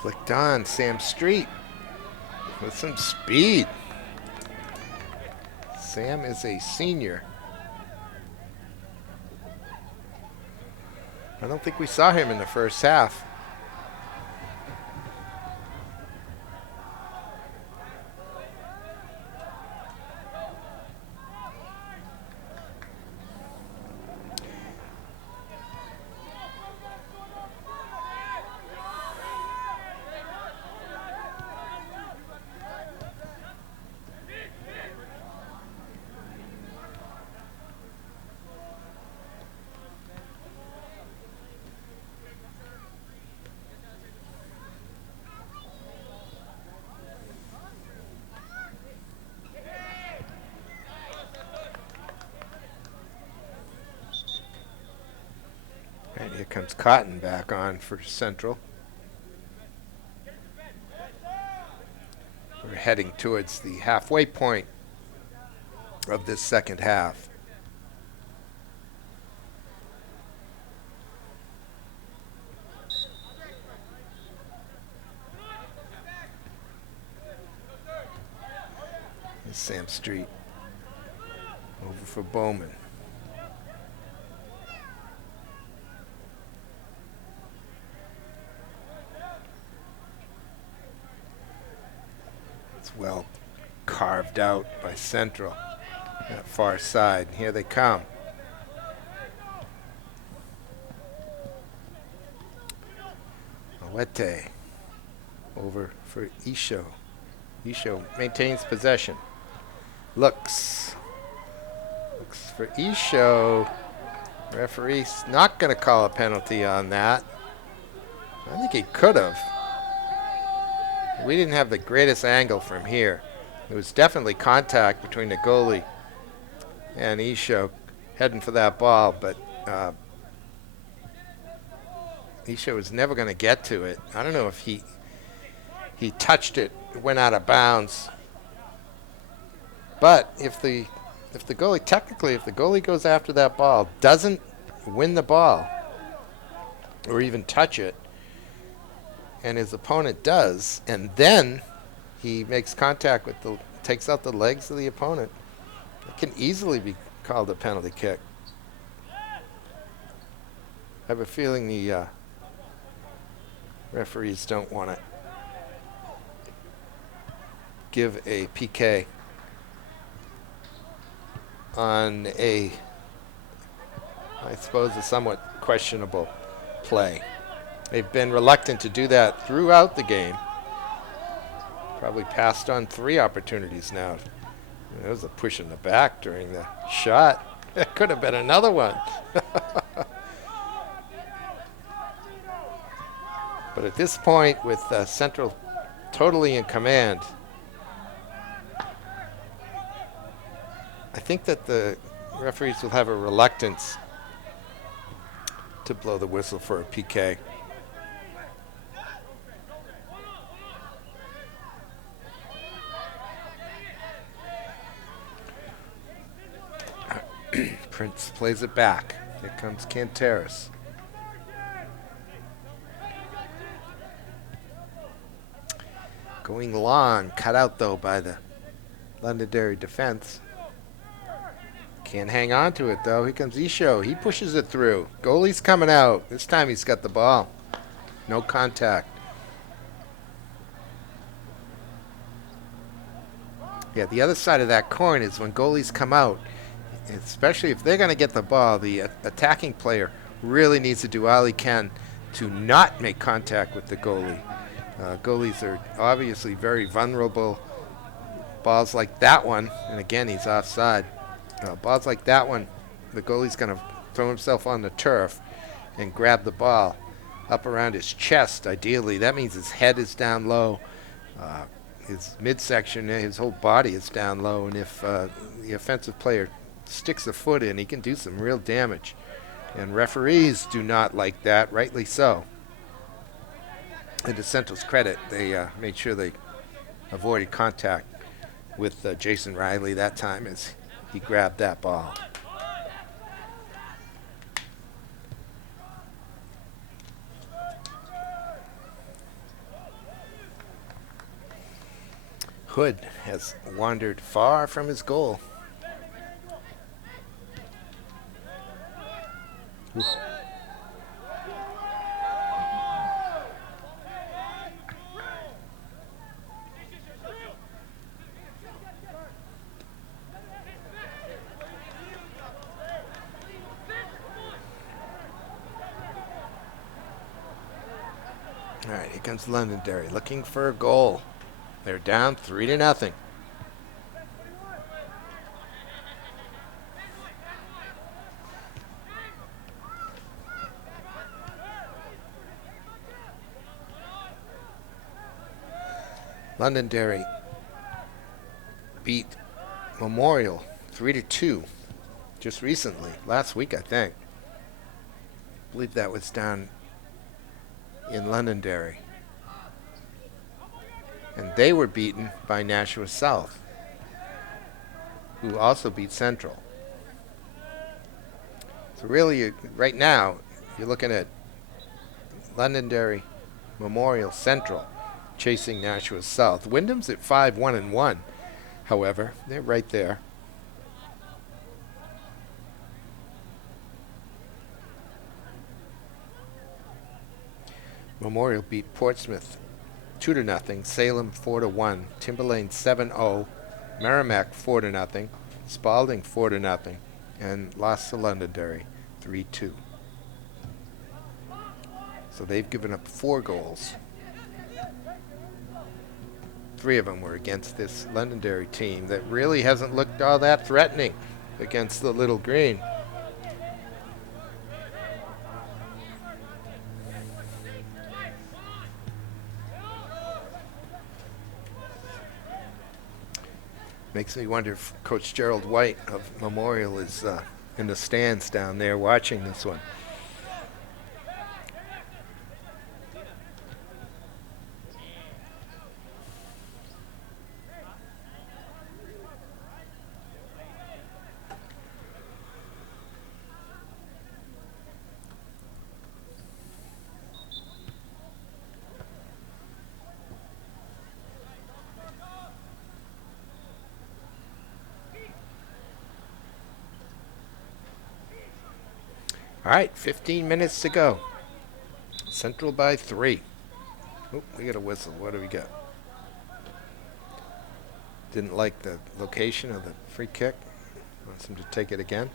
Flicked on Sam Street with some speed. Sam is a senior. I don't think we saw him in the first half. And here comes Cotton back on for Central. We're heading towards the halfway point of this second half. Here's Sam Street over for Bowman. Well carved out by Central. That far side. Here they come. Awete over for Isho. Isho maintains possession. Looks for Isho. Referee's not going to call a penalty on that. I think he could have. We didn't have the greatest angle from here. There was definitely contact between the goalie and Isho heading for that ball, but Isho was never going to get to it. I don't know if he touched it, went out of bounds. But if the goalie goes after that ball, doesn't win the ball or even touch it, and his opponent does, and then he makes contact with takes out the legs of the opponent, it can easily be called a penalty kick. I have a feeling the referees don't want to give a PK on I suppose, a somewhat questionable play. They've been reluctant to do that throughout the game. Probably passed on 3 opportunities now. There was a push in the back during the shot. It could have been another one. But at this point, with Central totally in command, I think that the referees will have a reluctance to blow the whistle for a PK. Prince plays it back. Here comes Canteras. Going long, cut out though by the Londonderry defense. Can't hang on to it though. Here comes Isho. He pushes it through. Goalie's coming out. This time he's got the ball. No contact. Yeah, the other side of that coin is when goalies come out, especially if they're going to get the ball, the attacking player really needs to do all he can to not make contact with the goalie. Goalies are obviously very vulnerable. Balls like that one, and again, he's offside. Balls like that one, the goalie's going to throw himself on the turf and grab the ball up around his chest, ideally. That means his head is down low. His midsection, his whole body is down low, and if the offensive player sticks a foot in, he can do some real damage. And referees do not like that, rightly so. And to Central's credit, they made sure they avoided contact with Jason Riley that time as he grabbed that ball. Hood has wandered far from his goal. Oof. All right, here comes Londonderry looking for a goal. They're down 3-0. Londonderry beat Memorial 3-2 just recently, last week I think. I believe that was down in Londonderry. And they were beaten by Nashua South, who also beat Central. So really, right now, you're looking at Londonderry, Memorial, Central, chasing Nashua South. Wyndham's at 5-1-1, however. They're right there. Memorial beat Portsmouth 2-0, Salem 4-1, Timberlane 7-0, Merrimack 4-0, Spalding 4-0, and lost to Londonderry 3-2. So they've given up 4 goals. 3 of them were against this Londonderry team that really hasn't looked all that threatening against the Little Green. Makes me wonder if Coach Gerald White of Memorial is in the stands down there watching this one. All right, 15 minutes to go. Central by 3. Oh, we got a whistle. What do we got? Didn't like the location of the free kick. Wants him to take it again.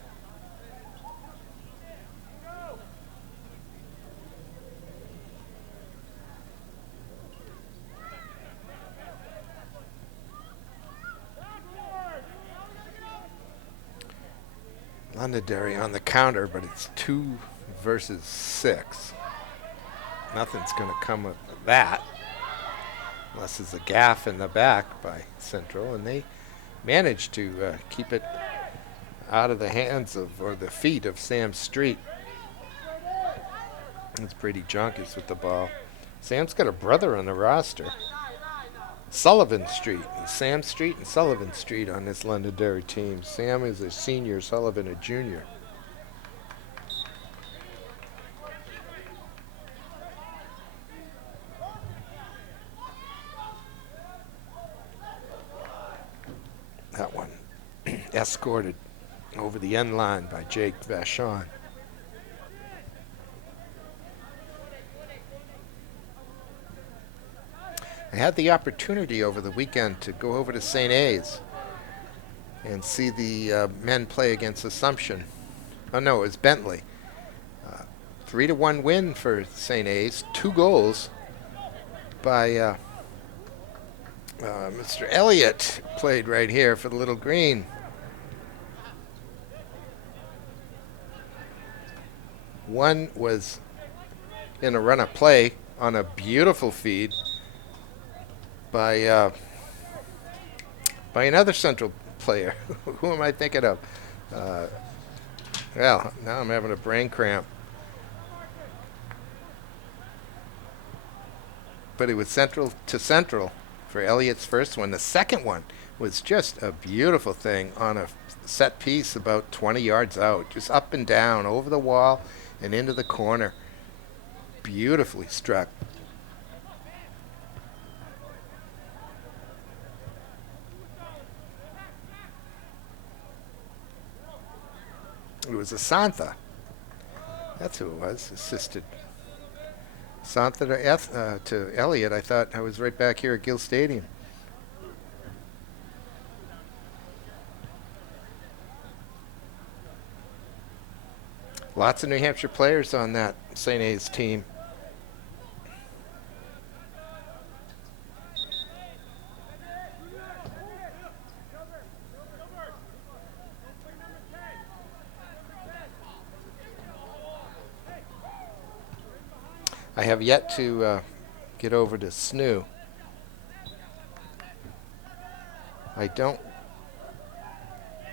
Londonderry on the counter, but it's 2 versus 6. Nothing's going to come of that unless it's a gaff in the back by Central, and they managed to keep it out of the hands of, or the feet of, Sam Street. It's Brady Jonkis with the ball. Sam's got a brother on the roster. Sullivan Street, Sam Street and Sullivan Street on this Londonderry team. Sam is a senior, Sullivan a junior. That one escorted over the end line by Jake Vachon. I had the opportunity over the weekend to go over to St. A's and see the men play against Assumption. Oh no, it was Bentley. 3-1 win for St. A's. 2 goals by Mr. Elliott, played right here for the Little Green. One was in a run of play on a beautiful feed by another Central player. Who am I thinking of? Well, now I'm having a brain cramp. But it was Central to Central for Elliott's first one. The second one was just a beautiful thing on a set piece about 20 yards out. Just up and down, over the wall and into the corner. Beautifully struck. was Asantha. That's who it was. Assisted Asantha to Elliott. I thought I was right back here at Gill Stadium. Lots of New Hampshire players on that St. A's team. I have yet to get over to Snoo. I don't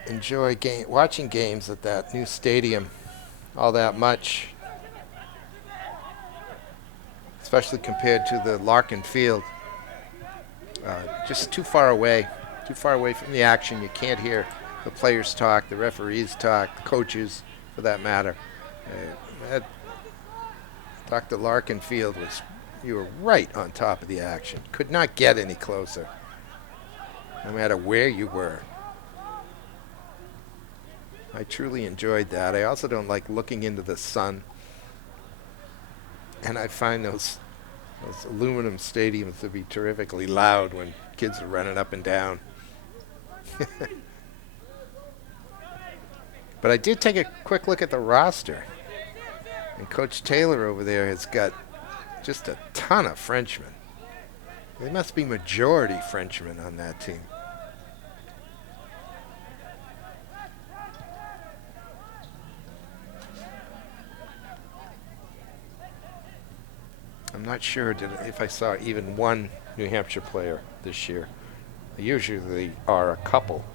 enjoy watching games at that new stadium all that much, especially compared to the Larkin Field. Just too far away from the action. You can't hear the players talk, the referees talk, the coaches for that matter. Dr. Larkin Field you were right on top of the action. Could not get any closer, no matter where you were. I truly enjoyed that. I also don't like looking into the sun. And I find those aluminum stadiums to be terrifically loud when kids are running up and down. But I did take a quick look at the roster. And Coach Taylor over there has got just a ton of Frenchmen. There must be majority Frenchmen on that team. I'm not sure if I saw even one New Hampshire player this year. There usually are a couple.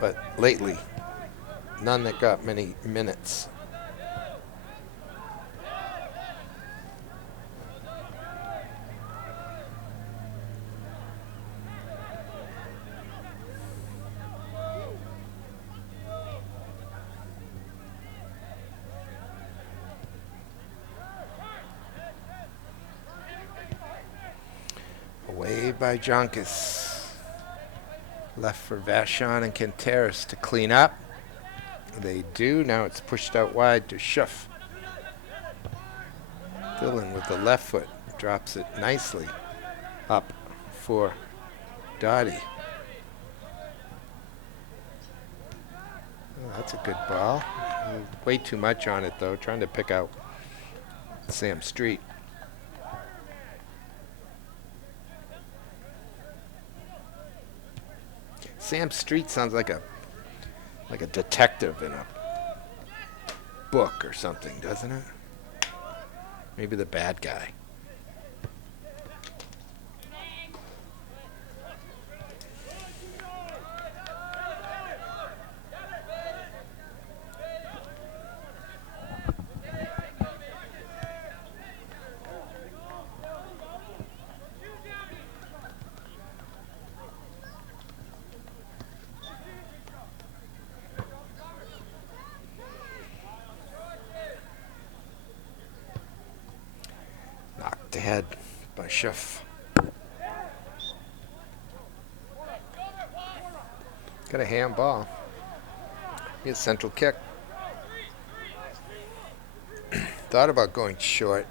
But lately, none that got many minutes. Away by Jonkus. Left for Vachon and Quinteros to clean up. They do. Now it's pushed out wide to Schuff. Dillon with the left foot drops it nicely up for Dottie. Oh, that's a good ball. Way too much on it, though, trying to pick out Sam Street. Sam Street sounds like a detective in a book or something, doesn't it? Maybe the bad guy. Ahead by Schuff. Got a handball. Here's central kick. Thought about going short.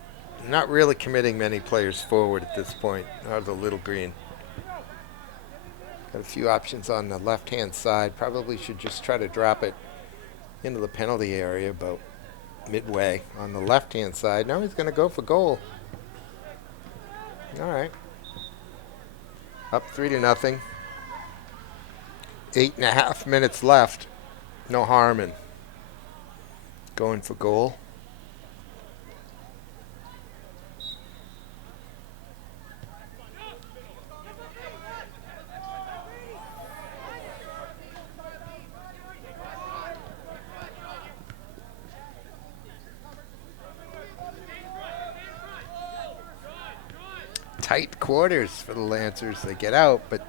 Not really committing many players forward at this point out of the little green. Got a few options on the left-hand side. Probably should just try to drop it into the penalty area about midway on the left-hand side. Now he's going to go for goal. All right. Up 3-0. 8.5 minutes left. No harm in going for goal. Tight quarters for the Lancers. They get out, but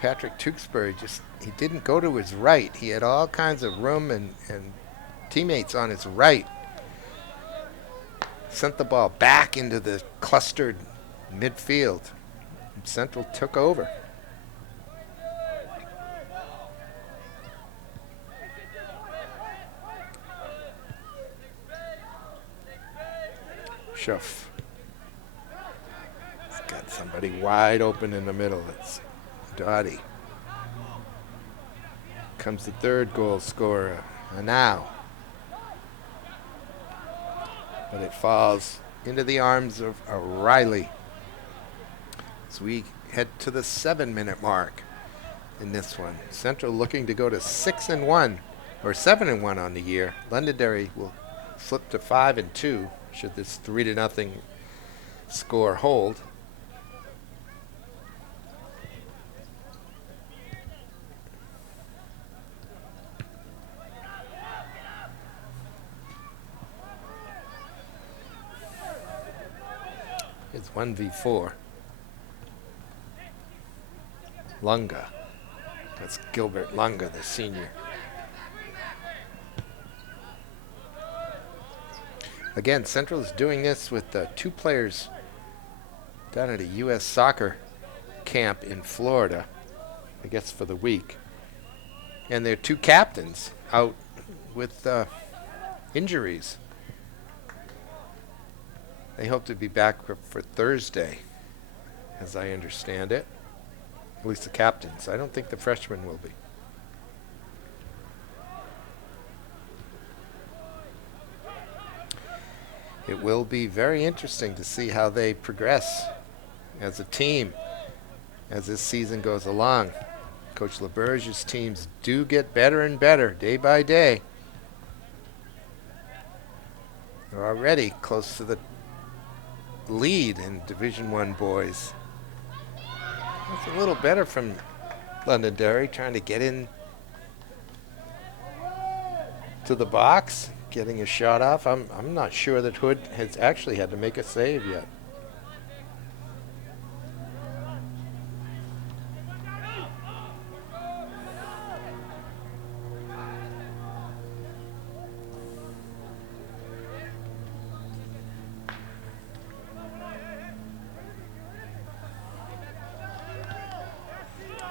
Patrick Tewksbury he didn't go to his right. He had all kinds of room and teammates on his right. Sent the ball back into the clustered midfield. Central took over. Schuff. He's got somebody wide open in the middle. It's Dottie. Comes the third goal scorer, now. But it falls into the arms of Riley. As we head to the 7-minute mark in this one. Central looking to go to 6-1 or 7-1 on the year. Londonderry will flip to 5-2 should this 3-0 score hold. It's 1v4. Lunga. That's Gilbert Lunga, the senior. Again, Central is doing this with 2 players down at a U.S. soccer camp in Florida, I guess for the week. And their 2 captains out with injuries. They hope to be back for Thursday, as I understand it. At least the captains. I don't think the freshmen will be. It will be very interesting to see how they progress as a team as this season goes along. Coach LeBurge's teams do get better and better day by day. They're already close to the lead in Division I boys. It's a little better from Londonderry, trying to get in to the box, getting a shot off. I'm not sure that Hood has actually had to make a save yet.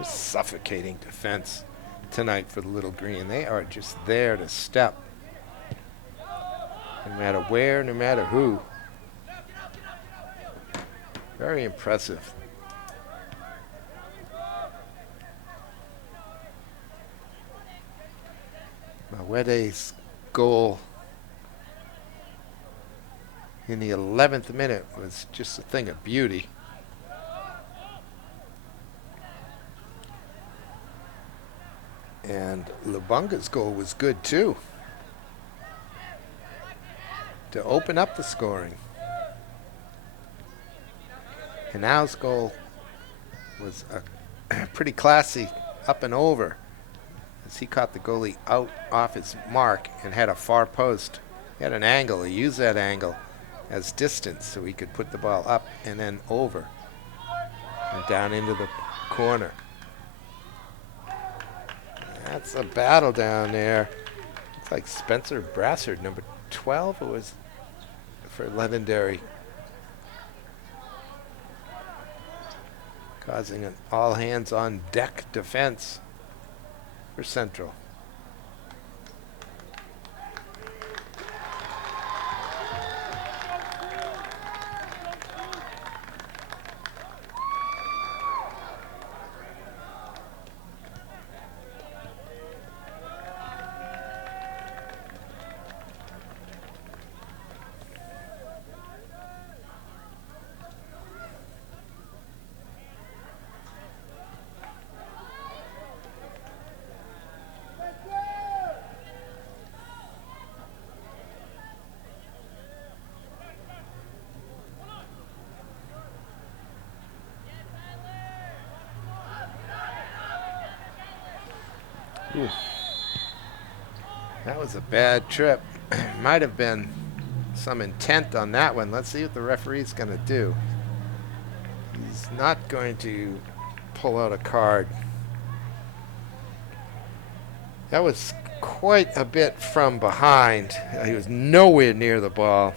Suffocating defense tonight for the Little Green. They are just there to step. No matter where, no matter who. Very impressive. Mawede's goal in the 11th minute was just a thing of beauty. And Lubunga's goal was good too, to open up the scoring. And now's goal was a pretty classy up and over, as he caught the goalie out off his mark and had a far post. He had an angle. He used that angle as distance so he could put the ball up and then over and down into the corner. That's a battle down there. It's like Spencer Brassard, number 12, it was for Londonderry. Causing an all-hands-on-deck defense for Central. Ooh. That was a bad trip. Might have been some intent on that one. Let's see what the referee's going to do. He's not going to pull out a card. That was quite a bit from behind. He was nowhere near the ball.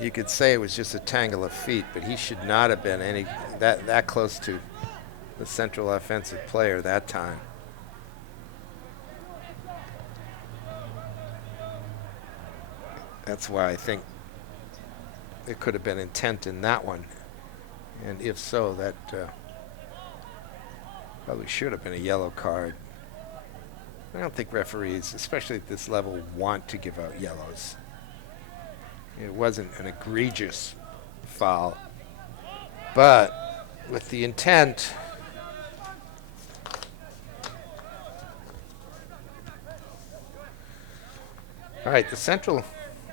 You could say it was just a tangle of feet, but he should not have been that close to the Central offensive player that time. That's why I think there could have been intent in that one. And if so, that probably should have been a yellow card. I don't think referees, especially at this level, want to give out yellows. It wasn't an egregious foul, but with the intent, all right, the Central,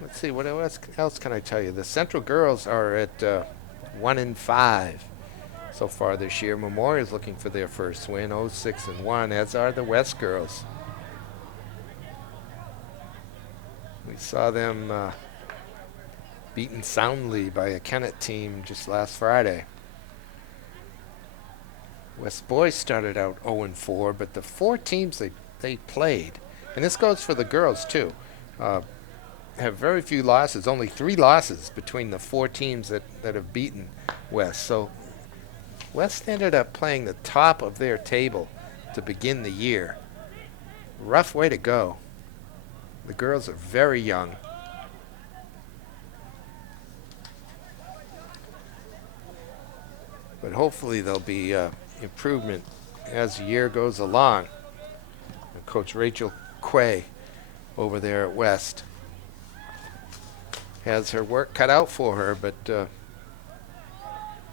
let's see, what else can I tell you? The Central girls are at 1-5 so far this year. Memorial's looking for their first win, 0-6-1, as are the West girls. We saw them beaten soundly by a Kennett team just last Friday. West boys started out 0-4, but the 4 teams they played, and this goes for the girls too, have very few losses, only 3 losses between the 4 teams that have beaten West. So West ended up playing the top of their table to begin the year. Rough way to go. The girls are very young. But hopefully there'll be improvement as the year goes along. And Coach Rachel Quay over there at West has her work cut out for her, but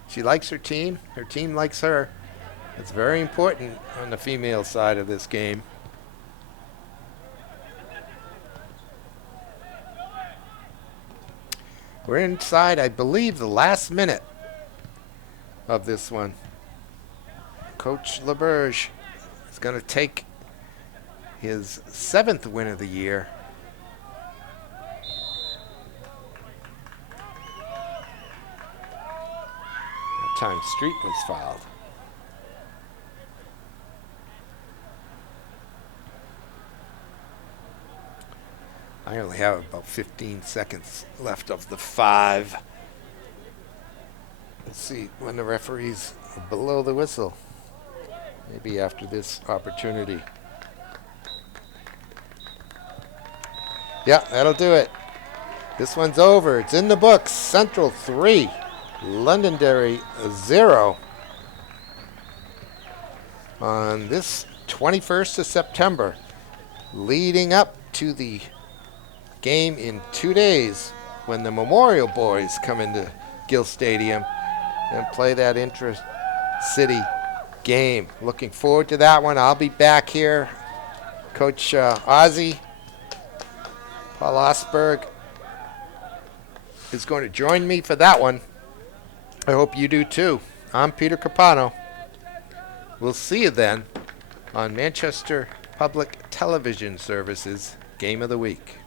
she likes her team. Her team likes her. It's very important on the female side of this game. We're inside, I believe, the last minute of this one. Coach LeBurge is going to take his 7th win of the year. That time Street was fouled. I only have about 15 seconds left of the 5. Let's see when the referees are below the whistle. Maybe after this opportunity. Yeah, that'll do it. This one's over. It's in the books. Central 3, Londonderry 0. On this 21st of September, leading up to the game in 2 days when the Memorial boys come into Gill Stadium and play that intra-city game. Looking forward to that one. I'll be back here. Coach Ozzie, Paul Osberg is going to join me for that one. I hope you do too. I'm Peter Capano. We'll see you then on Manchester Public Television Services Game of the Week.